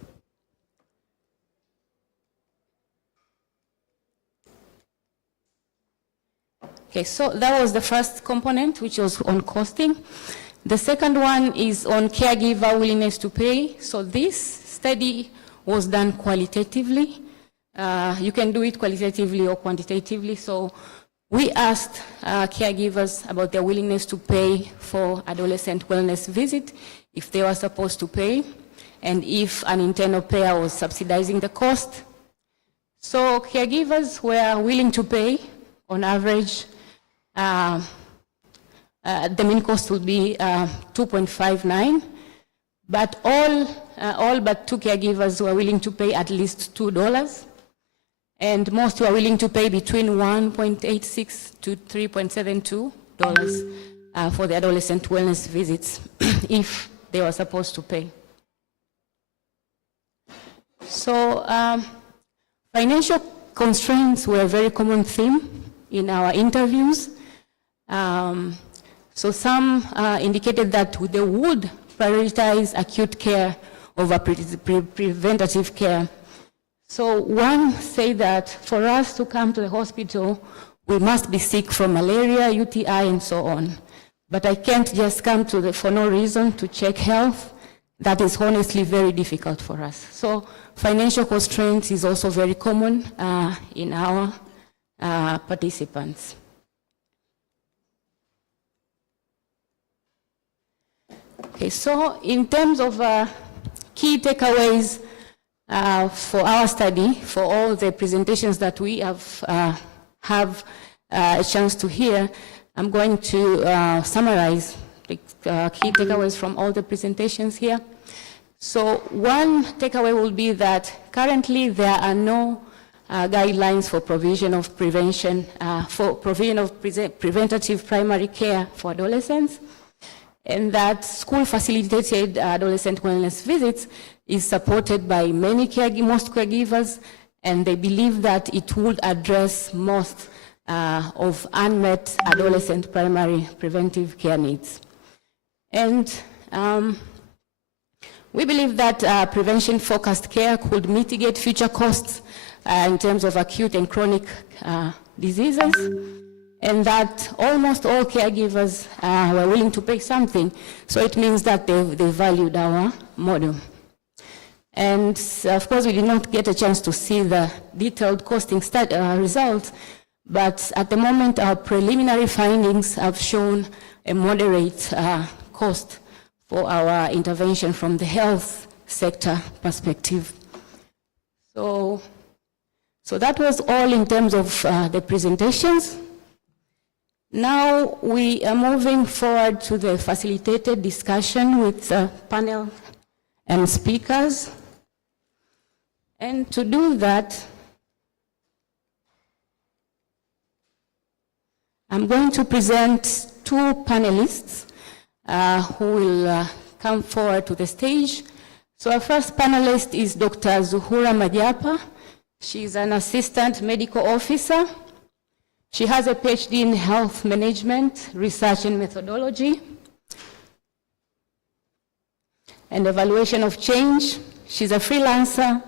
Okay, so that was the first component, which was on costing. The second one is on caregiver willingness to pay. So this study was done qualitatively. You can do it qualitatively or quantitatively. So we asked caregivers about their willingness to pay for adolescent wellness visit, if they were supposed to pay, and if an internal payer was subsidizing the cost. So caregivers were willing to pay. On average, the mean cost would be 2.59, but all but 2 caregivers were willing to pay at least $2. And most were willing to pay between $1.86 to $3.72 for the adolescent wellness visits, if they were supposed to pay. So financial constraints were a very common theme in our interviews. So some indicated that they would prioritize acute care over preventative care. So one said that for us to come to the hospital, we must be sick from malaria, UTI, and so on. But I can't just come for no reason to check health. That is honestly very difficult for us. So financial constraints is also very common in our participants. Okay, so in terms of key takeaways for our study, for all the presentations that we have a chance to hear, I'm going to summarize the key takeaways from all the presentations here. So one takeaway will be that currently there are no guidelines for provision of preventative primary care for adolescents, and that school-facilitated adolescent wellness visits is supported by most caregivers, and they believe that it would address most of unmet adolescent primary preventive care needs. And we believe that prevention-focused care could mitigate future costs in terms of acute and chronic diseases, and that almost all caregivers were willing to pay something, so it means that they valued our model. And of course, we did not get a chance to see the detailed costing results, but at the moment, our preliminary findings have shown a moderate cost for our intervention from the health sector perspective. So that was all in terms of the presentations. Now we are moving forward to the facilitated discussion with the panel and speakers. And to do that, I'm going to present 2 panelists who will come forward to the stage. So our first panelist is Dr. Zuhura Majapa. She's an assistant medical officer. She has a PhD in health management, research and methodology, and evaluation of change. She's a freelancer.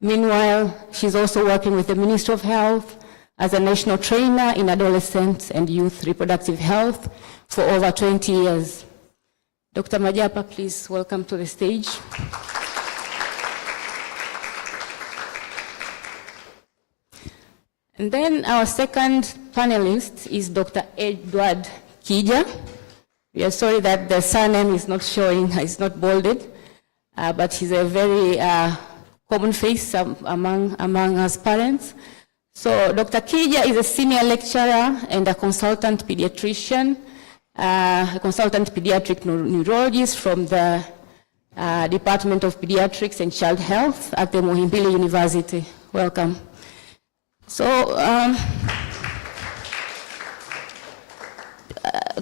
Meanwhile, she's also working with the Ministry of Health as a national trainer in adolescent and youth reproductive health for over 20 years. Dr. Majapa, please welcome to the stage. And then our second panelist is Dr. Edward Kija. We are sorry that the surname is not showing, it's not bolded, but he's a very common face among us parents. So Dr. Kija is a senior lecturer and a consultant pediatrician, a consultant pediatric neurologist from the Department of Pediatrics and Child Health at the Muhimbili University. Welcome. So,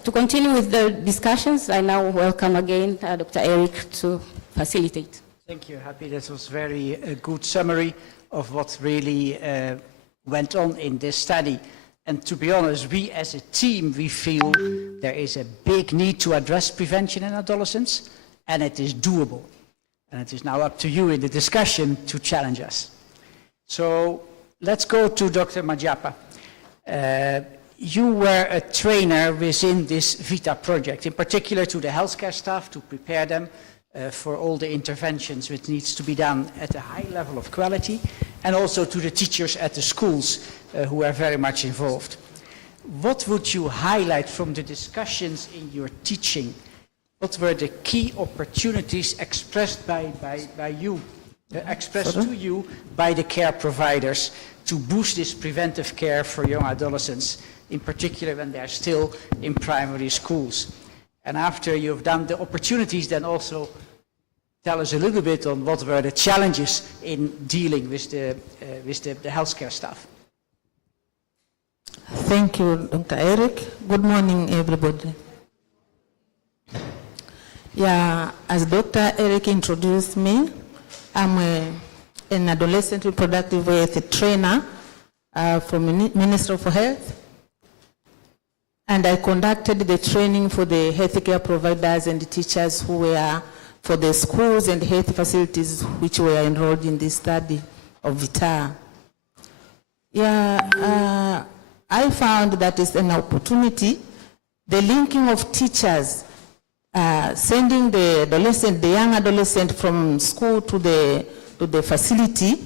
to continue with the discussions, I now welcome again Dr. Eric to facilitate. Thank you, Happy. That was very good summary of what really went on in this study. And to be honest, we as a team, we feel there is a big need to address prevention in adolescents, and it is doable. And it is now up to you in the discussion to challenge us. So let's go to Dr. Majapa. You were a trainer within this VITA project, in particular to the healthcare staff to prepare them for all the interventions which needs to be done at a high level of quality, and also to the teachers at the schools who are very much involved. What would you highlight from the discussions in your teaching? What were the key opportunities expressed by you, expressed to you by the care providers to boost this preventive care for young adolescents, in particular when they are still in primary schools? And after you've done the opportunities, then also tell us a little bit on what were the challenges in dealing with the healthcare staff. Thank you, Dr. Eric. Good morning, everybody. Yeah, as Dr. Eric introduced me, I'm an adolescent reproductive health trainer from Ministry of Health. And I conducted the training for the healthcare providers and teachers who were for the schools and health facilities which were enrolled in this study of VITA. Yeah, I found that it's an opportunity, the linking of teachers, sending the young adolescent from school to the facility.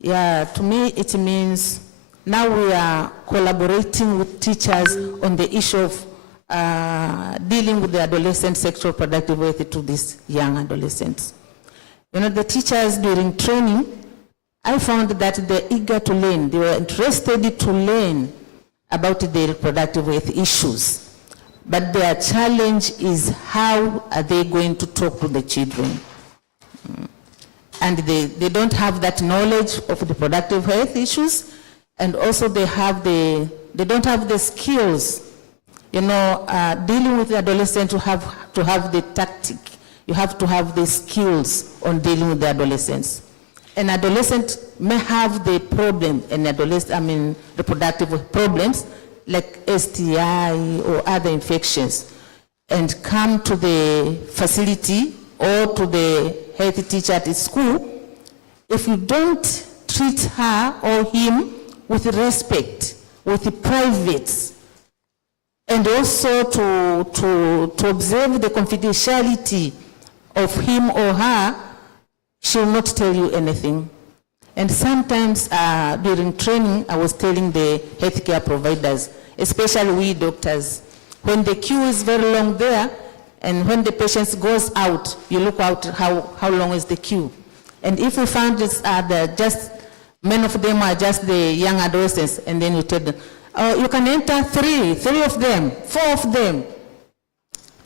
Yeah, to me it means now we are collaborating with teachers on the issue of dealing with the adolescent sexual productive health to these young adolescents. You know, the teachers during training, I found that they're eager to learn. They were interested to learn about the reproductive health issues. But their challenge is how are they going to talk to the children? And they don't have that knowledge of the reproductive health issues, and also they don't have the skills. You know, dealing with the adolescent, you have to have the tactic. You have to have the skills on dealing with the adolescents. An adolescent may have the problem, reproductive problems like STI or other infections, and come to the facility or to the health teacher at the school. If you don't treat her or him with respect, with privacy, and also to observe the confidentiality of him or her, she will not tell you anything. And sometimes during training, I was telling the healthcare providers, especially we doctors, when the queue is very long there, and when the patient goes out, you look out how long is the queue. And if we found this, many of them are just the young adolescents, and then you tell them, you can enter three of them, 4 of them.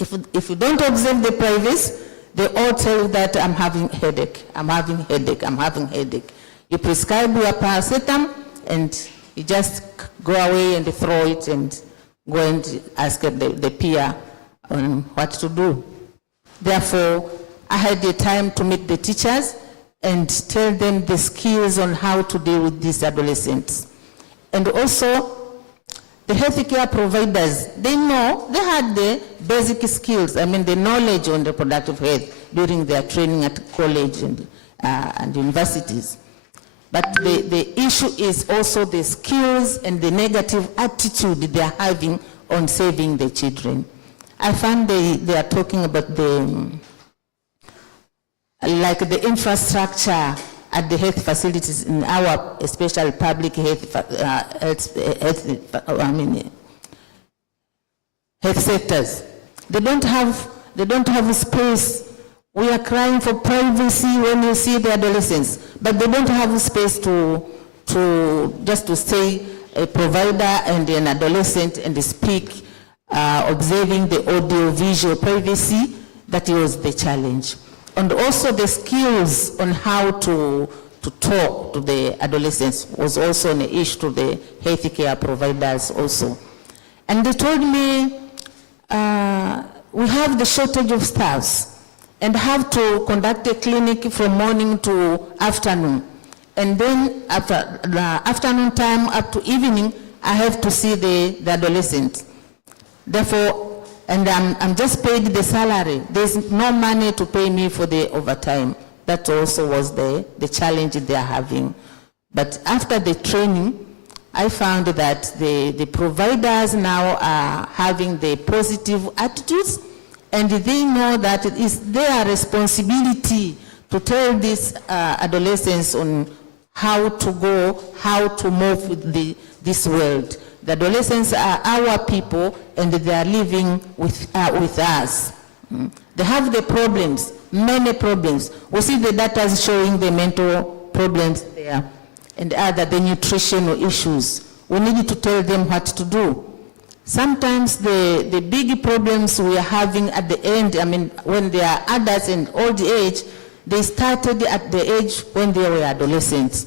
If you don't observe the privacy, they all tell you that I'm having headache, I'm having headache, I'm having headache. You prescribe your paracetamol, and you just go away and throw it and go and ask the peer on what to do. Therefore, I had the time to meet the teachers and tell them the skills on how to deal with these adolescents. And also, the healthcare providers, they had the basic skills, the knowledge on reproductive health during their training at college and universities. But the issue is also the skills and the negative attitude they are having on saving the children. I find they are talking about the infrastructure at the health facilities in our, especially public health sectors. They don't have space. We are crying for privacy when you see the adolescents, but they don't have space to say a provider and an adolescent and speak, observing the audio-visual privacy. That was the challenge. And also the skills on how to talk to the adolescents was also an issue to the healthcare providers also. And they told me, we have the shortage of staffs and have to conduct a clinic from morning to afternoon. And then after the afternoon time up to evening, I have to see the adolescent. Therefore, and I'm just paid the salary. There's no money to pay me for the overtime. That also was the challenge they are having. But after the training, I found that the providers now are having the positive attitudes, and they know that it is their responsibility to tell these adolescents on how to go, how to move with this world. The adolescents are our people, and they are living with us. They have the problems, many problems. We see the data is showing the mental problems there, and the nutritional issues. We need to tell them what to do. Sometimes the big problems we are having at the end, when they are adults and old age, they started at the age when they were adolescents.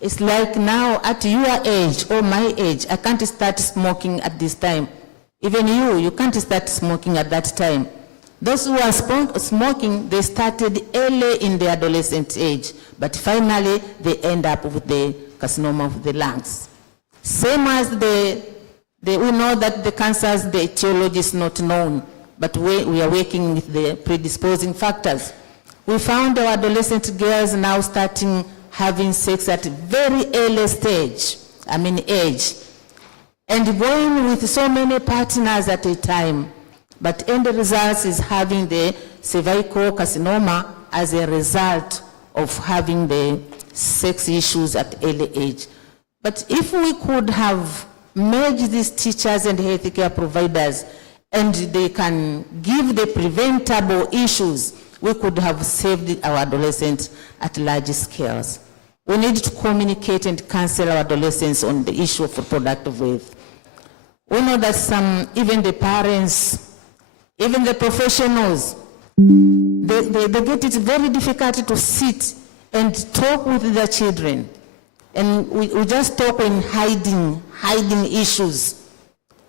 It's like now at your age or my age, I can't start smoking at this time. Even you can't start smoking at that time. Those who are smoking, they started early in the adolescent age, but finally they end up with the carcinoma of the lungs. Same as we know that the cancers, the etiology is not known, but we are working with the predisposing factors. We found our adolescent girls now starting having sex at a very early stage, age, and going with so many partners at a time. But end result is having the cervical carcinoma as a result of having the sex issues at early age. But if we could have merged these teachers and healthcare providers, and they can give the preventable issues, we could have saved our adolescents at large scales. We need to communicate and counsel our adolescents on the issue of reproductive health. We know that even the parents, even the professionals, they get it very difficult to sit and talk with their children. And we just talk in hiding issues.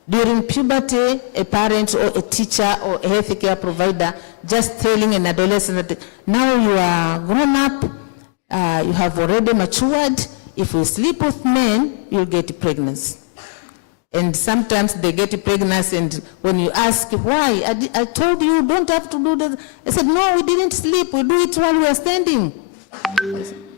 During puberty, a parent or a teacher or a healthcare provider just telling an adolescent that now you are grown up, you have already matured, if you sleep with men, you'll get pregnancy. And sometimes they get pregnant, and when you ask why, I told you don't have to do that. I said, no, we didn't sleep, we do it while we are standing.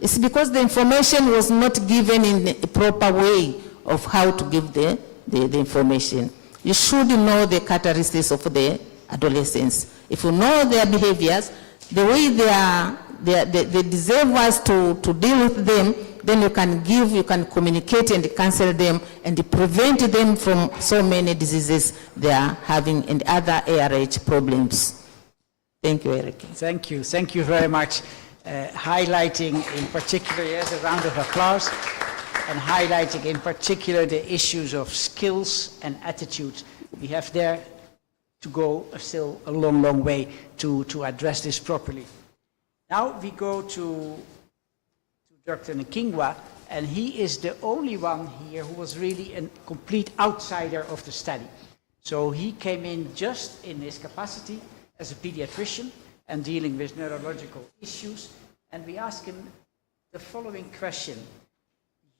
It's because the information was not given in a proper way of how to give the information. You should know the characteristics of the adolescents. If you know their behaviors, the way they deserve us to deal with them, then you can communicate and counsel them and prevent them from so many diseases they are having and other ARH problems. Thank you, Eric. Thank you very much. Highlighting in particular, yes, a round of applause, and highlighting in particular the issues of skills and attitudes. We have there to go still a long, long way to address this properly. Now we go to Dr. Nkingwa, and he is the only one here who was really a complete outsider of the study. So he came in just in his capacity as a pediatrician and dealing with neurological issues, and we asked him the following question.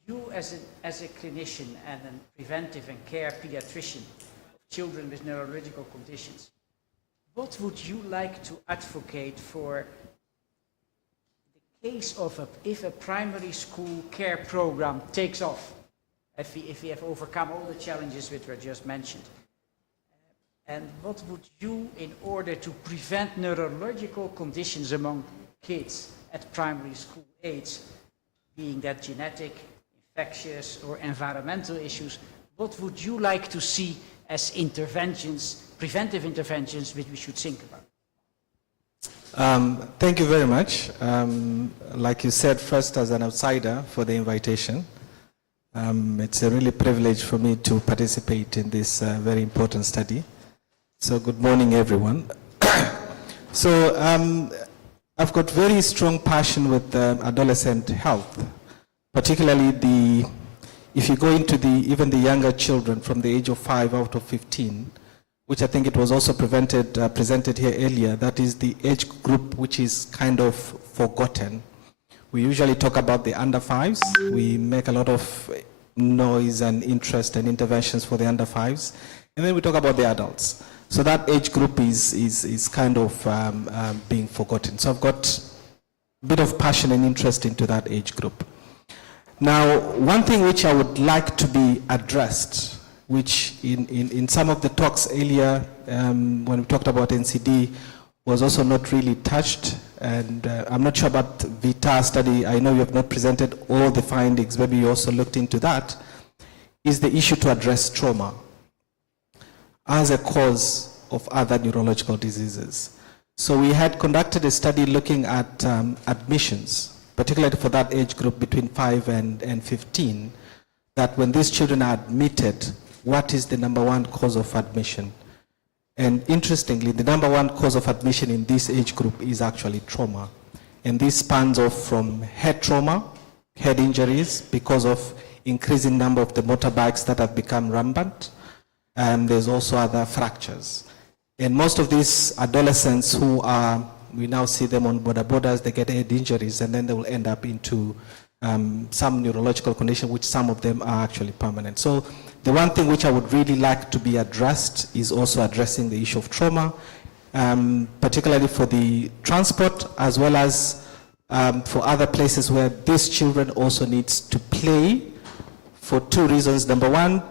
You as a clinician and a preventive and care pediatrician of children with neurological conditions, what would you like to advocate for the case of if a primary school care program takes off, if we have overcome all the challenges which were just mentioned, and what would you, in order to prevent neurological conditions among kids at primary school age, being that genetic, infectious or environmental issues, what would you like to see as interventions, preventive interventions, which we should think about? Thank you very much. Like you said, first as an outsider, for the invitation. It's a really privilege for me to participate in this very important study. So good morning, everyone. So I've got very strong passion with adolescent health, particularly if you go into even the younger children from the age of 5 out of 15, which I think it was also presented here earlier, that is the age group which is kind of forgotten. We usually talk about the under 5s. We make a lot of noise and interest and interventions for the under 5s. And then we talk about the adults. So that age group is kind of being forgotten. So I've got a bit of passion and interest into that age group. Now, one thing which I would like to be addressed, which in some of the talks earlier, when we talked about NCD, was also not really touched. And I'm not sure about VITA study. I know you have not presented all the findings. Maybe you also looked into that. Is the issue to address trauma as a cause of other neurological diseases. So we had conducted a study looking at admissions, particularly for that age group between 5 and 15, that when these children are admitted, what is the number one cause of admission? And interestingly, the number one cause of admission in this age group is actually trauma. And this spans off from head trauma, head injuries, because of increasing number of the motorbikes that have become rampant. And there's also other fractures. And most of these adolescents who are, we now see them on borders, they get head injuries, and then they will end up into some neurological condition, which some of them are actually permanent. So the one thing which I would really like to be addressed is also addressing the issue of trauma, particularly for the transport, as well as for other places where these children also needs to play, for two reasons. Number one,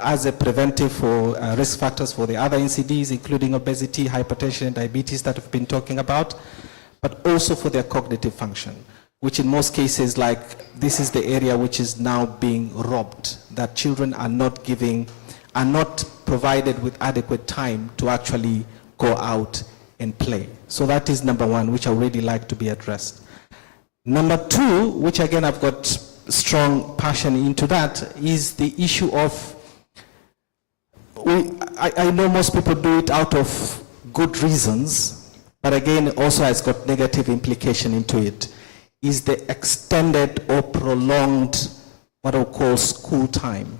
as a preventive for risk factors for the other NCDs, including obesity, hypertension, and diabetes that we've been talking about, but also for their cognitive function, which in most cases, like this is the area which is now being robbed, that children are not provided with adequate time to actually go out and play. So that is number one, which I would really like to be addressed. Number two, which again I've got strong passion into, that is the issue of, I know most people do it out of good reasons, but again also has got negative implication into it, is the extended or prolonged what I call school time.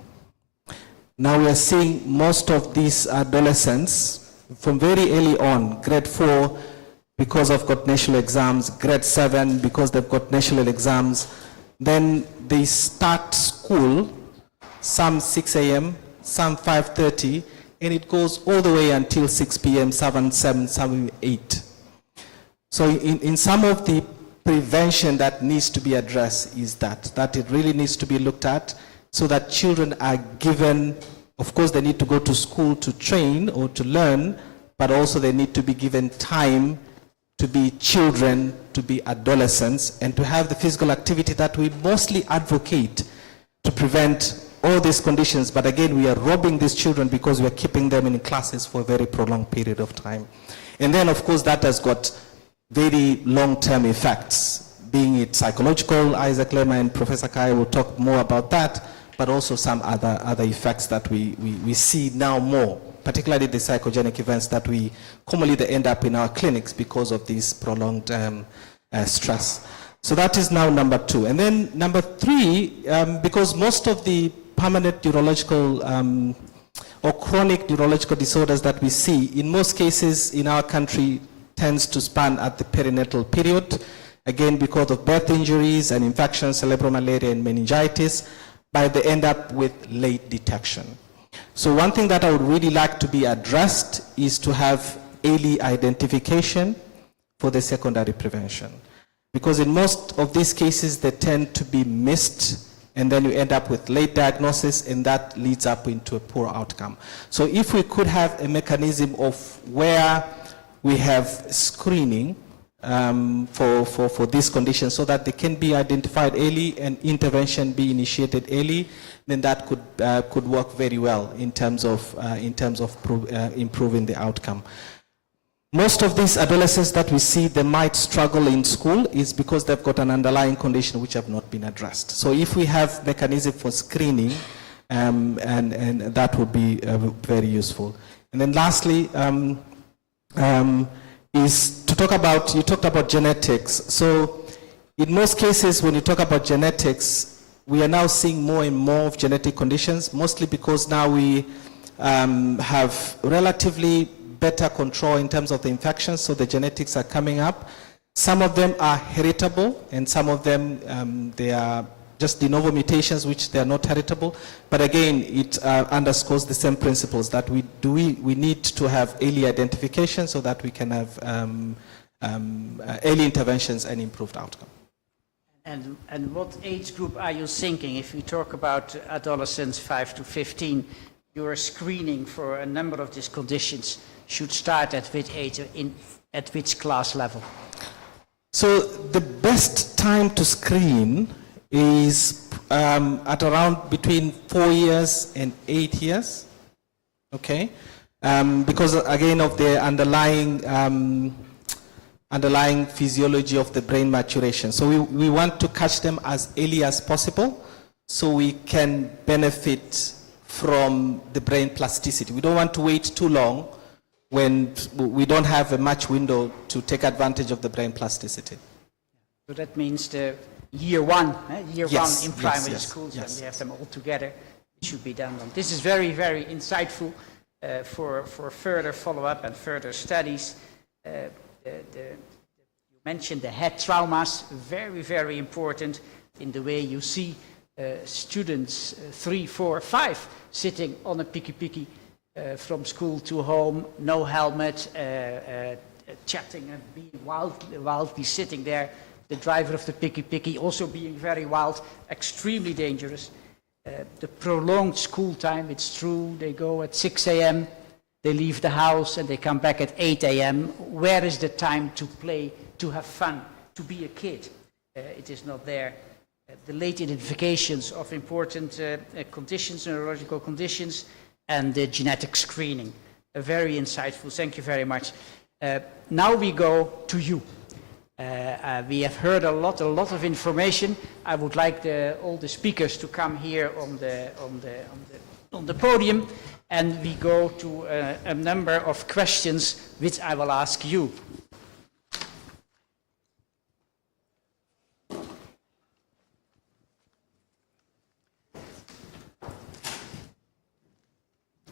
Now we are seeing most of these adolescents from very early on, grade 4 because they've got national exams, grade 7 because they've got national exams, then they start school, some 6 a.m., some 5:30, and it goes all the way until 6 p.m., 7, 8. So in some of the prevention that needs to be addressed is that it really needs to be looked at, so that children are given, of course they need to go to school to train or to learn, but also they need to be given time to be children, to be adolescents, and to have the physical activity that we mostly advocate to prevent all these conditions. But again, we are robbing these children because we are keeping them in classes for a very prolonged period of time. And then, of course, that has got very long-term effects, being it psychological. Isaac Lema and Professor Kai will talk more about that, but also some other effects that we see now more, particularly the psychogenic events that we commonly end up in our clinics because of this prolonged stress. So that is now number 2. And then number 3, because most of the permanent neurological or chronic neurological disorders that we see, in most cases in our country, tends to span at the perinatal period, again because of birth injuries and infections, cerebral malaria and meningitis, but they end up with late detection. So one thing that I would really like to be addressed is to have early identification for the secondary prevention. because in most of these cases they tend to be missed, and then you end up with late diagnosis, and that leads up into a poor outcome. So if we could have a mechanism of where we have screening for these conditions so that they can be identified early and intervention be initiated early, then that could work very well in terms of improving the outcome. Most of these adolescents that we see, they might struggle in school is because they've got an underlying condition which have not been addressed. So if we have mechanism for screening, and that would be very useful. And then lastly, is to talk about, you talked about genetics. So in most cases when you talk about genetics, we are now seeing more and more of genetic conditions, mostly because now we have relatively better control in terms of the infections, so the genetics are coming up. Some of them are heritable, and some of them, they are just de novo mutations, which they are not heritable. But again, it underscores the same principles that we need to have early identification so that we can have early interventions and improved outcome. And what age group are you thinking? If you talk about adolescents 5 to 15, your screening for a number of these conditions should start at which age, at which class level? So the best time to screen is at around between 4 years and 8 years, okay? Because again of the underlying physiology of the brain maturation. So we want to catch them as early as possible so we can benefit from the brain plasticity. We don't want to wait too long when we don't have a much window to take advantage of the brain plasticity. So that means the year one in primary schools, yes. and we have them all together. It should be done. This is very, very insightful for further follow-up and further studies. You mentioned the head traumas, very, very important in the way you see students 3, 4, 5 sitting on a piki from school to home, no helmet, chatting and being wildly sitting there. The driver of the piki also being very wild, extremely dangerous. The prolonged school time, it's true, they go at 6 a.m., they leave the house and they come back at 8 a.m. Where is the time to play, to have fun, to be a kid? It is not there. The late identifications of important conditions, neurological conditions, and the genetic screening. Very insightful, thank you very much. Now we go to you. We have heard a lot of information. I would like all the speakers to come here on the podium, and we go to a number of questions which I will ask you.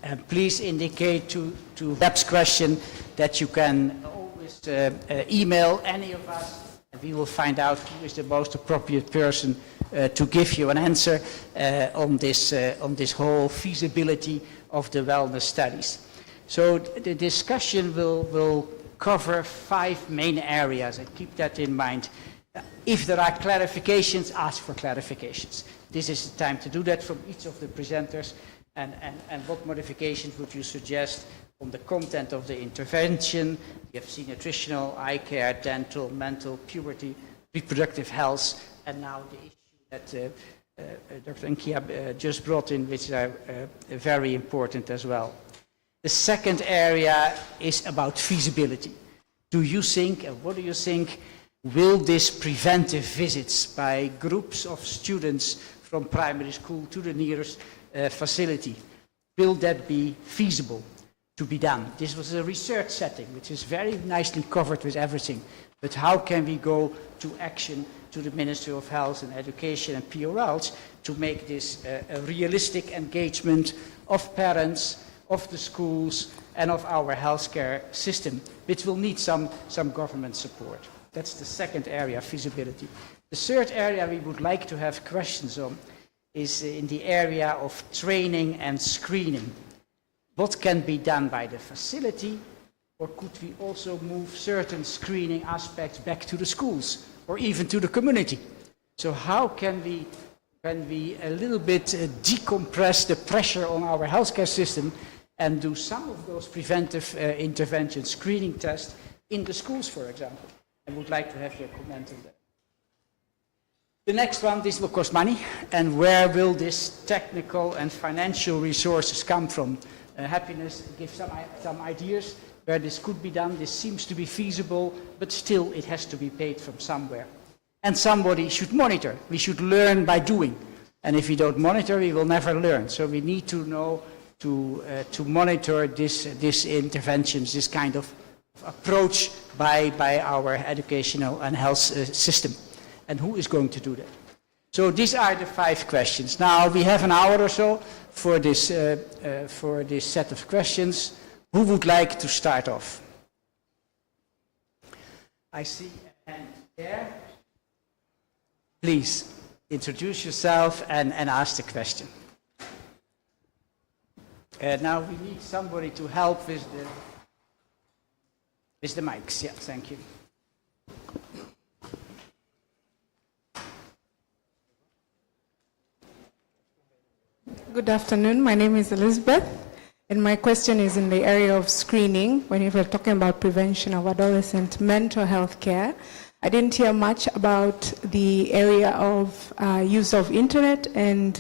And please indicate to Deb's question that you can always email any of us, and we will find out who is the most appropriate person to give you an answer on this whole feasibility of the wellness studies. So the discussion will cover 5 main areas, and keep that in mind. If there are clarifications, ask for clarifications. This is the time to do that from each of the presenters. And what modifications would you suggest on the content of the intervention? You have seen nutritional, eye care, dental, mental, puberty, reproductive health, and now the issue that Dr. Nkia just brought in, which are very important as well. The second area is about feasibility. Do you think, and what do you think, will this preventive visits by groups of students from primary school to the nearest facility, will that be feasible to be done? This was a research setting, which is very nicely covered with everything. But how can we go to action to the Ministry of Health and Education and PRLs to make this a realistic engagement of parents, of the schools, and of our healthcare system, which will need some government support. That's the second area, feasibility. The third area we would like to have questions on is in the area of training and screening. What can be done by the facility, or could we also move certain screening aspects back to the schools? or even to the community. So how can we a little bit decompress the pressure on our healthcare system and do some of those preventive interventions, screening tests in the schools, for example? I would like to have your comment on that. The next one, this will cost money, and where will this technical and financial resources come from? Happiness, give some ideas where this could be done. This seems to be feasible, but still it has to be paid from somewhere. And somebody should monitor. We should learn by doing. And if we don't monitor, we will never learn. So we need to know to monitor these interventions, this kind of approach by our educational and health system. And who is going to do that? So these are the 5 questions. Now we have an hour or so for this set of questions. Who would like to start off? I see a hand there. Please introduce yourself and ask the question. Now we need somebody to help with the mics. Yeah, thank you. Good afternoon. My name is Elizabeth, and my question is in the area of screening. When you were talking about prevention of adolescent mental health care, I didn't hear much about the area of use of internet and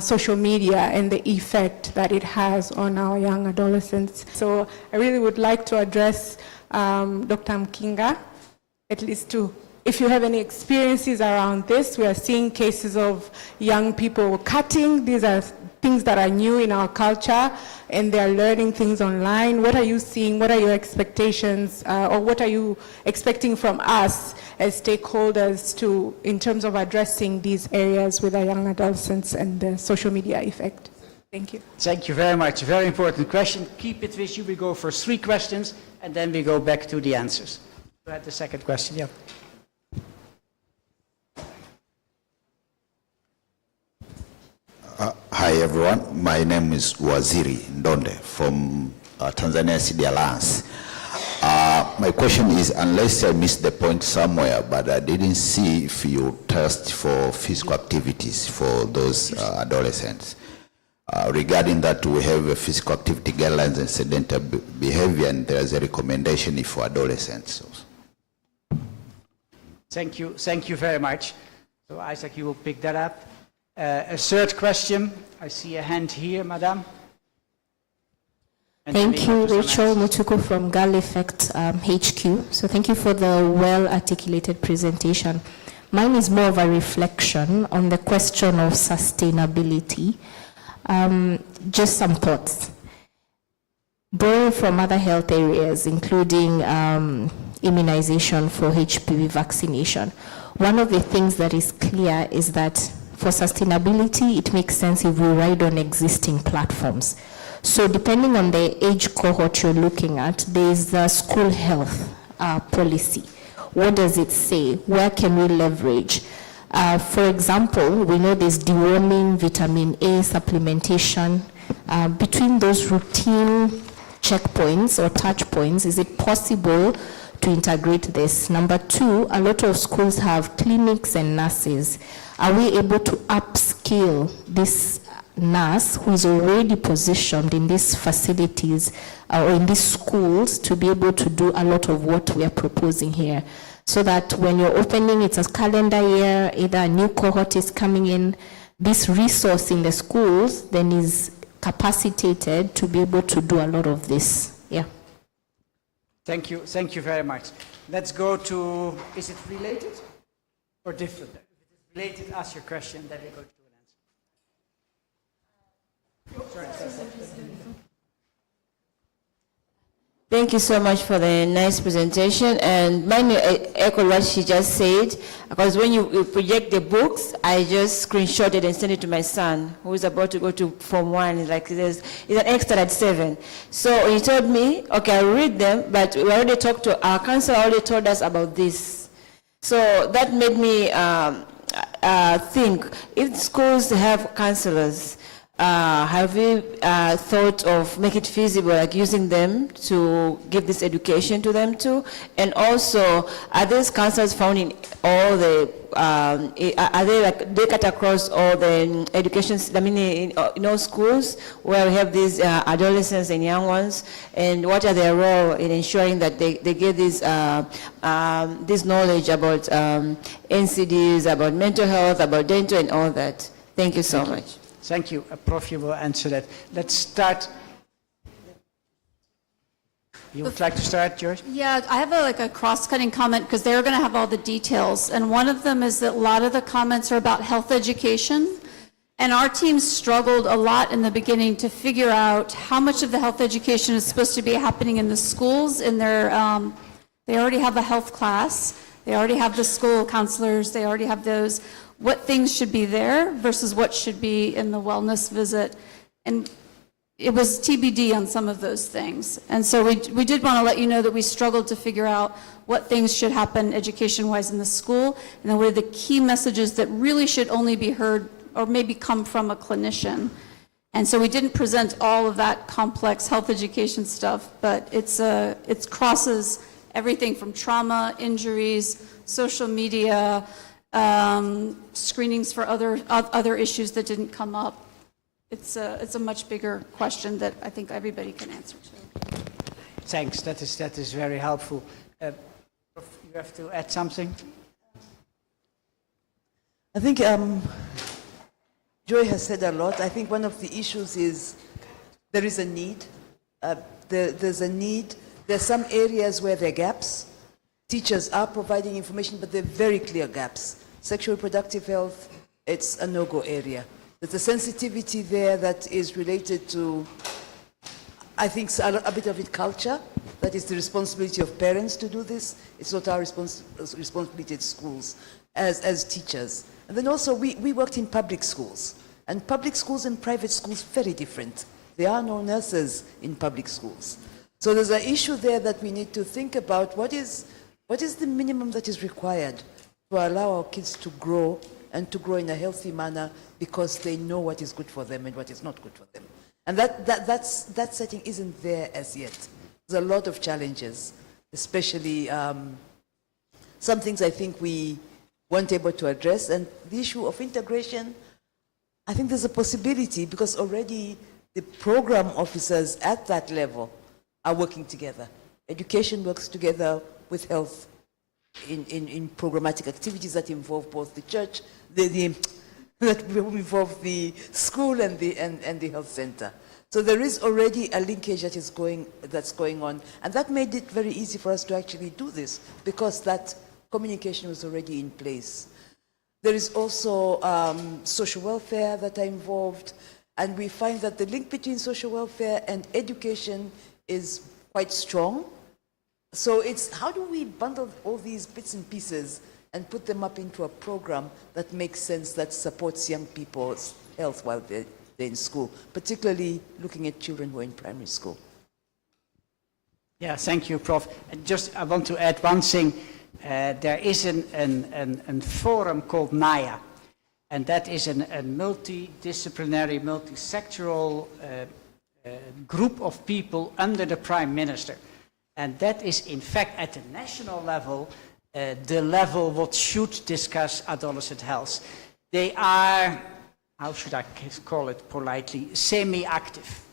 social media and the effect that it has on our young adolescents. So I really would like to address Dr. Mkinga, at least to, if you have any experiences around this. We are seeing cases of young people cutting. These are things that are new in our culture, and they're learning things online. What are you seeing? What are your expectations? Or what are you expecting from us as stakeholders in terms of addressing these areas with our young adolescents and the social media effect? Thank you. Thank you very much. Very important question. Keep it with you. We go for 3 questions, and then we go back to the answers. Go ahead, the second question. Yeah. Hi everyone, my name is Waziri Ndonde from Tanzania CD Alliance. My question is, unless I missed the point somewhere, but I didn't see if you test for physical activities for those adolescents. Regarding that, we have physical activity guidelines and sedentary behavior, and there's a recommendation for adolescents. Thank you very much. So Isaac, you will pick that up. A third question. I see a hand here, madam. Thank you, Rachel Mutuku from Girl Effect HQ. So thank you for the well-articulated presentation. Mine is more of a reflection on the question of sustainability. Just some thoughts. Borrowing from other health areas, including immunization for HPV vaccination, one of the things that is clear is that for sustainability, it makes sense if we ride on existing platforms. So depending on the age cohort you're looking at, there is the school health policy. What does it say? Where can we leverage? For example, we know there's deworming, vitamin A supplementation. Between those routine checkpoints or touch points, is it possible to integrate this? Number 2, a lot of schools have clinics and nurses. Are we able to upskill this nurse who is already positioned in these facilities or in these schools to be able to do a lot of what we are proposing here? So that when you're opening, it's a calendar year, either a new cohort is coming in, this resource in the schools then is capacitated to be able to do a lot of this. Yeah. Thank you very much. Let's go to, is it related or different? If it's related, ask your question, then we go to an answer. Thank you so much for the nice presentation, and mine echo what she just said, because when you project the books, I just screenshot it and sent it to my son, who is about to go to Form 1, like it's an extra at 7. So he told me, okay, I'll read them, but we already talked to, our counselor already told us about this. So that made me think, if schools have counselors, Have you thought of make it feasible, like using them to give this education to them too? And also, are these counselors found in all the, are they like, they cut across all the education, I mean, in all schools where we have these adolescents and young ones? And what are their role in ensuring that they get this knowledge about NCDs, about mental health, about dental and all that? Thank you so much. Thank you. Prof, you will answer that. Let's start. You would like to start, George? Yeah, I have a cross-cutting comment because they're going to have all the details. And one of them is that a lot of the comments are about health education. And our team struggled a lot in the beginning to figure out how much of the health education is supposed to be happening in the schools. In their, they already have a health class. They already have the school counselors. They already have those. What things should be there versus what should be in the wellness visit. And it was TBD on some of those things. And so we did want to let you know that we struggled to figure out what things should happen education-wise in the school, and then what are the key messages that really should only be heard or maybe come from a clinician. And so we didn't present all of that complex health education stuff, but it crosses everything from trauma, injuries, social media, screenings for other issues that didn't come up. It's a much bigger question that I think everybody can answer to. Thanks. That is very helpful. You have to add something? I think Joy has said a lot. I think one of the issues is there is a need. There's a need. There's some areas where there are gaps. Teachers are providing information, but they're very clear gaps. Sexual reproductive health, it's a no-go area. There's a sensitivity there that is related to, I think, a bit of it culture. That is the responsibility of parents to do this. It's not our responsibility at schools as teachers. And then also, we worked in public schools. And public schools and private schools, very different. There are no nurses in public schools. So there's an issue there that we need to think about. What is the minimum that is required to allow our kids to grow and to grow in a healthy manner because they know what is good for them and what is not good for them. And that setting isn't there as yet. There's a lot of challenges, especially some things I think we weren't able to address. And the issue of integration, I think there's a possibility because already the program officers at that level are working together. Education works together with health in programmatic activities that involve both the church, that involve the school and the health center. So there is already a linkage that's going on, and that made it very easy for us to actually do this because that communication was already in place. There is also social welfare that are involved, and we find that the link between social welfare and education is quite strong. So it's how do we bundle all these bits and pieces and put them up into a program that makes sense, that supports young people's health while they're in school, particularly looking at children who are in primary school. Yeah, thank you, Prof. I want to add one thing. There is a forum called NAYA, and that is a multidisciplinary, multi-sectoral group of people under the Prime Minister. And that is, in fact, at the national level, the level what should discuss adolescent health. They are, how should I call it politely, semi-active.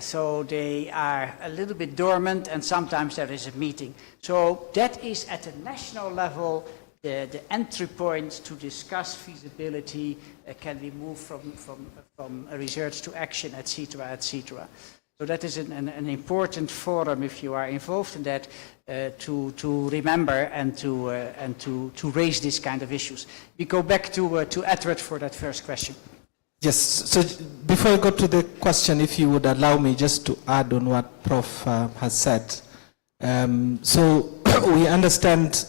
So they are a little bit dormant, and sometimes there is a meeting. So that is, at the national level, the entry point to discuss feasibility. Can we move from research to action, etc., etc. So that is an important forum, if you are involved in that, to remember and to raise these kind of issues. We go back to Edward for that first question. Yes, so before I go to the question, if you would allow me just to add on what Prof has said. So we understand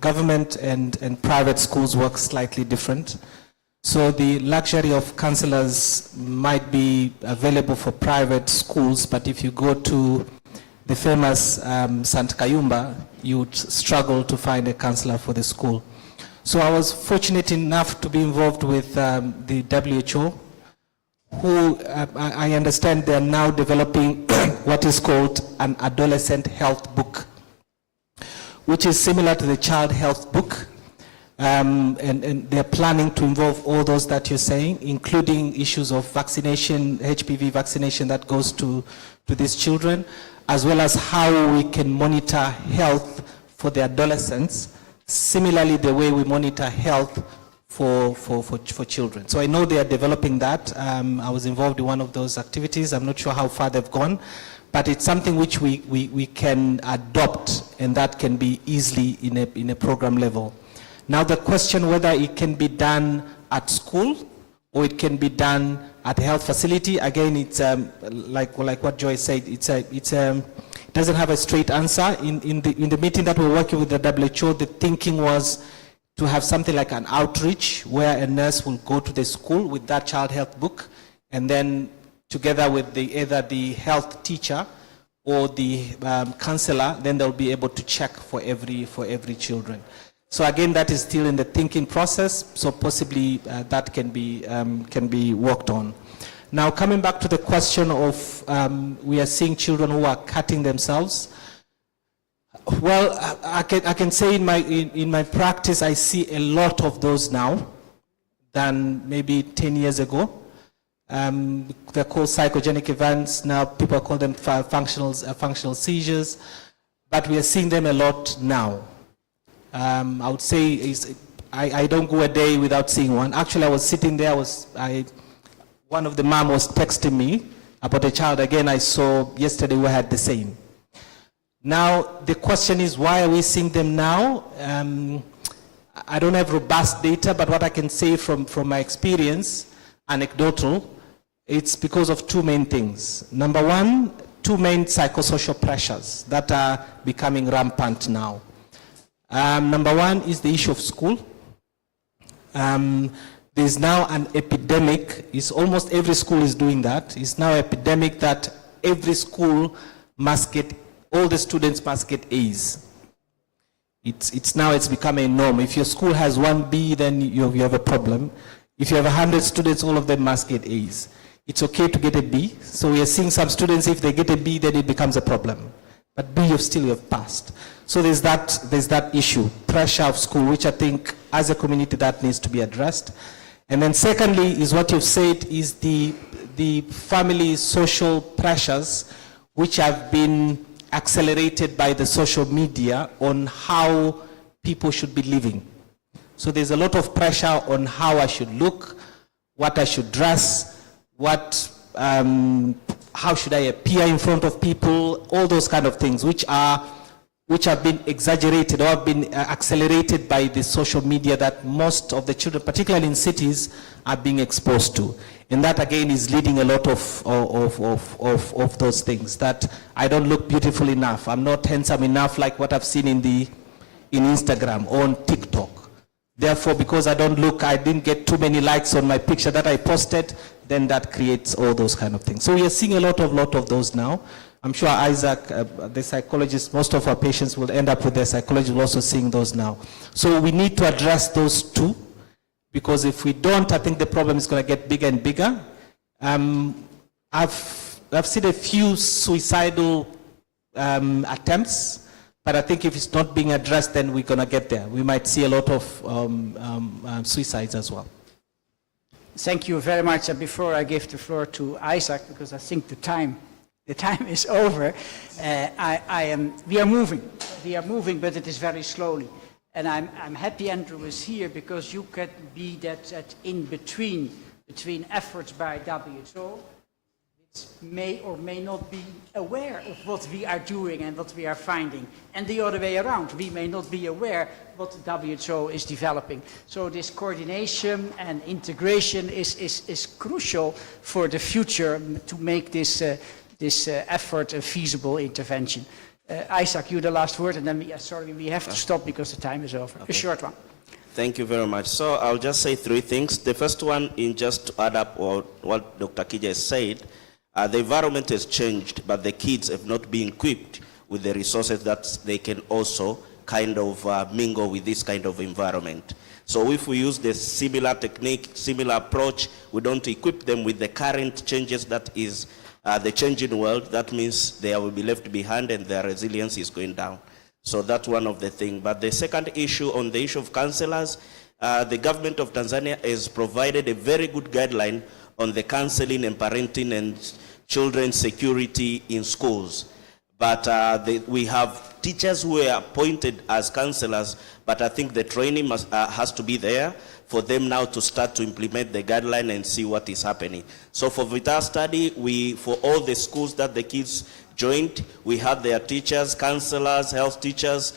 government and private schools work slightly different. So the luxury of counselors might be available for private schools, but if you go to the famous Sant Kayumba, you would struggle to find a counselor for the school. So I was fortunate enough to be involved with the WHO, who I understand they're now developing what is called an adolescent health book, which is similar to the child health book. And they're planning to involve all those that you're saying, including issues of vaccination, HPV vaccination that goes to these children, as well as how we can monitor health for the adolescents, similarly the way we monitor health for children. So I know they are developing that. I was involved in one of those activities. I'm not sure how far they've gone, but it's something which we can adopt, and that can be easily in a program level. Now the question whether it can be done at school or it can be done at a health facility, again, it's like what Joy said, it doesn't have a straight answer. In the meeting that we're working with the WHO, the thinking was to have something like an outreach where a nurse will go to the school with that child health book, and then together with either the health teacher or the counselor, then they'll be able to check for every children. So again, that is still in the thinking process, so possibly that can be worked on. Now, coming back to the question of we are seeing children who are cutting themselves. Well, I can say in my practice, I see a lot of those now than maybe 10 years ago. They're called psychogenic events. Now people call them functional seizures, but we are seeing them a lot now. I would say I don't go a day without seeing one. Actually, I was sitting there, one of the mom was texting me about a child again I saw yesterday who had the same. Now, the question is, why are we seeing them now? I don't have robust data, but what I can say from my experience, anecdotal, it's because of two main things. Number one, two main psychosocial pressures that are becoming rampant now. Number one is the issue of school. There's now an epidemic, almost every school is doing that. It's now an epidemic that every school must get, all the students must get A's. It's become a norm. If your school has 1B, then you have a problem. If you have 100 students, all of them must get A's. It's okay to get a B. So we are seeing some students, if they get a B, then it becomes a problem. But B, you have passed. So there's that issue, pressure of school, which I think as a community that needs to be addressed. And then secondly is what you've said is the family social pressures, which have been accelerated by the social media on how people should be living. So there's a lot of pressure on how I should look, what I should dress, how should I appear in front of people, all those kind of things, which have been exaggerated or have been accelerated by the social media that most of the children, particularly in cities, are being exposed to. And that again is leading a lot of those things, that I don't look beautiful enough, I'm not handsome enough like what I've seen in Instagram or on TikTok. Therefore, because I didn't get too many likes on my picture that I posted, then that creates all those kind of things. So we are seeing a lot of those now. I'm sure Isaac, the psychologist, most of our patients will end up with their psychologist also seeing those now. So we need to address those two, because if we don't, I think the problem is going to get bigger and bigger. I've seen a few suicidal attempts, but I think if it's not being addressed, then we're going to get there. We might see a lot of suicides as well. Thank you very much. And before I give the floor to Isaac, because I think the time is over, we are moving, but it is very slowly. And I'm happy Andrew is here, because you can be that in between efforts by WHO, which may or may not be aware of what we are doing and what we are finding, and the other way around. We may not be aware what the WHO is developing. So this coordination and integration is crucial for the future to make this effort a feasible intervention. Isaac, you the last word, and then we have to stop because the time is over. Okay. A short one. Thank you very much. So I'll just say three things. The first one, just to add up what Dr. Kija has said, the environment has changed, but the kids have not been equipped with the resources that they can also kind of mingle with this kind of environment. So if we use the similar technique, similar approach, we don't equip them with the current changes that is the changing world, that means they will be left behind and their resilience is going down. So that's one of the things. But the second issue on the issue of counselors, the government of Tanzania has provided a very good guideline on the counseling and parenting and children's security in schools. But we have teachers who are appointed as counselors, but I think the training has to be there for them now to start to implement the guideline and see what is happening. So for Vita study, for all the schools that the kids joined, we had their teachers, counselors, health teachers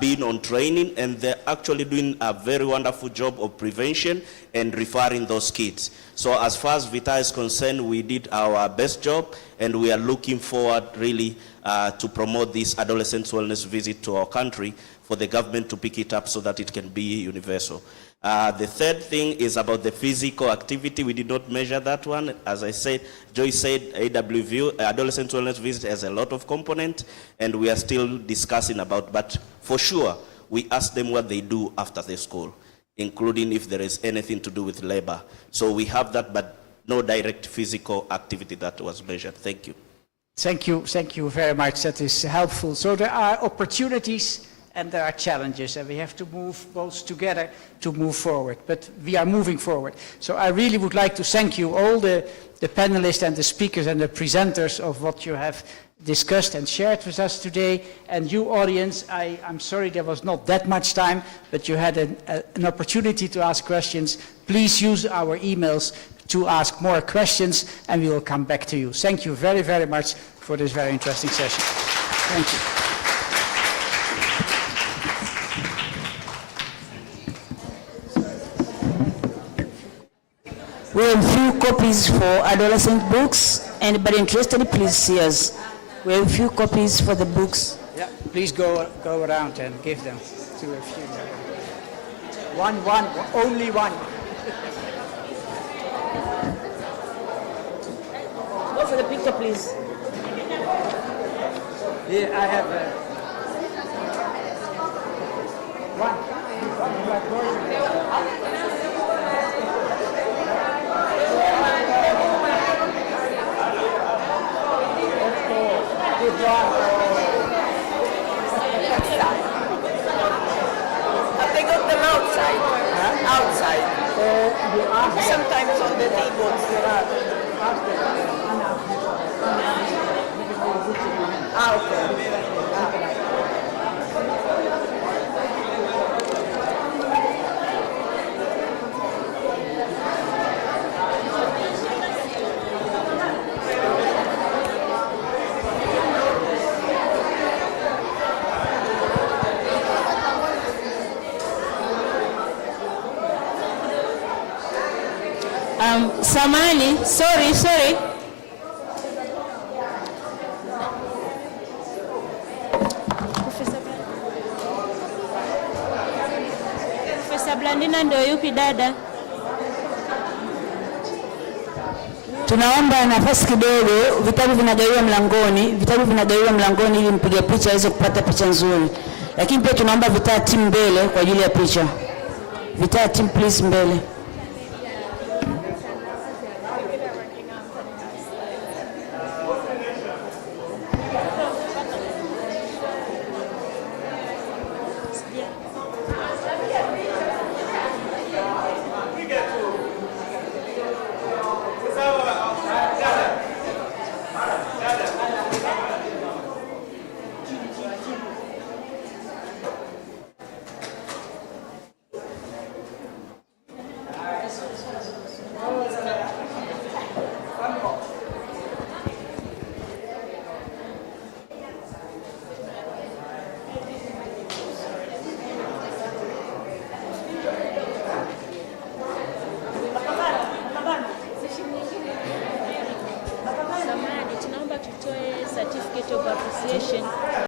being on training, and they're actually doing a very wonderful job of prevention and referring those kids. So as far as Vita is concerned, we did our best job, and we are looking forward really to promote this Adolescent Wellness Visit to our country, for the government to pick it up so that it can be universal. The third thing is about the physical activity. We did not measure that one. As I said, Joyce said, AWV, Adolescent Wellness Visit, has a lot of components, and we are still discussing about, but for sure, we ask them what they do after the school, including if there is anything to do with labor. So we have that, but no direct physical activity that was measured. Thank you. Thank you very much. That is helpful. So there are opportunities and there are challenges, and we have to move both together to move forward. But we are moving forward. So I really would like to thank you, all the panelists and the speakers and the presenters, of what you have discussed and shared with us today. And you, audience, I'm sorry there was not that much time, but you had an opportunity to ask questions. Please use our emails to ask more questions, and we will come back to you. Thank you very, very much for this very interesting session. Thank you. We have a few copies for adolescent books. Anybody interested, please see us. We have a few copies for the books. Yeah, please go around and give them to a few. Only one. Go for the picture, please. Here I have one. I think of them outside. Huh? Outside. Sometimes on the tables. Okay. Samani, sorry. Profesa Blandina ndio yupi dada? Tunaomba nafasi kidogo, vitabu vinagawiwa mlangoni ili mpiga picha aweze kupata picha nzuri. Lakini pia tunaomba vitaa timu mbele kwa ajili ya picha. Vitaa timu please mbele. Tunaomba tutoe certificate of appreciation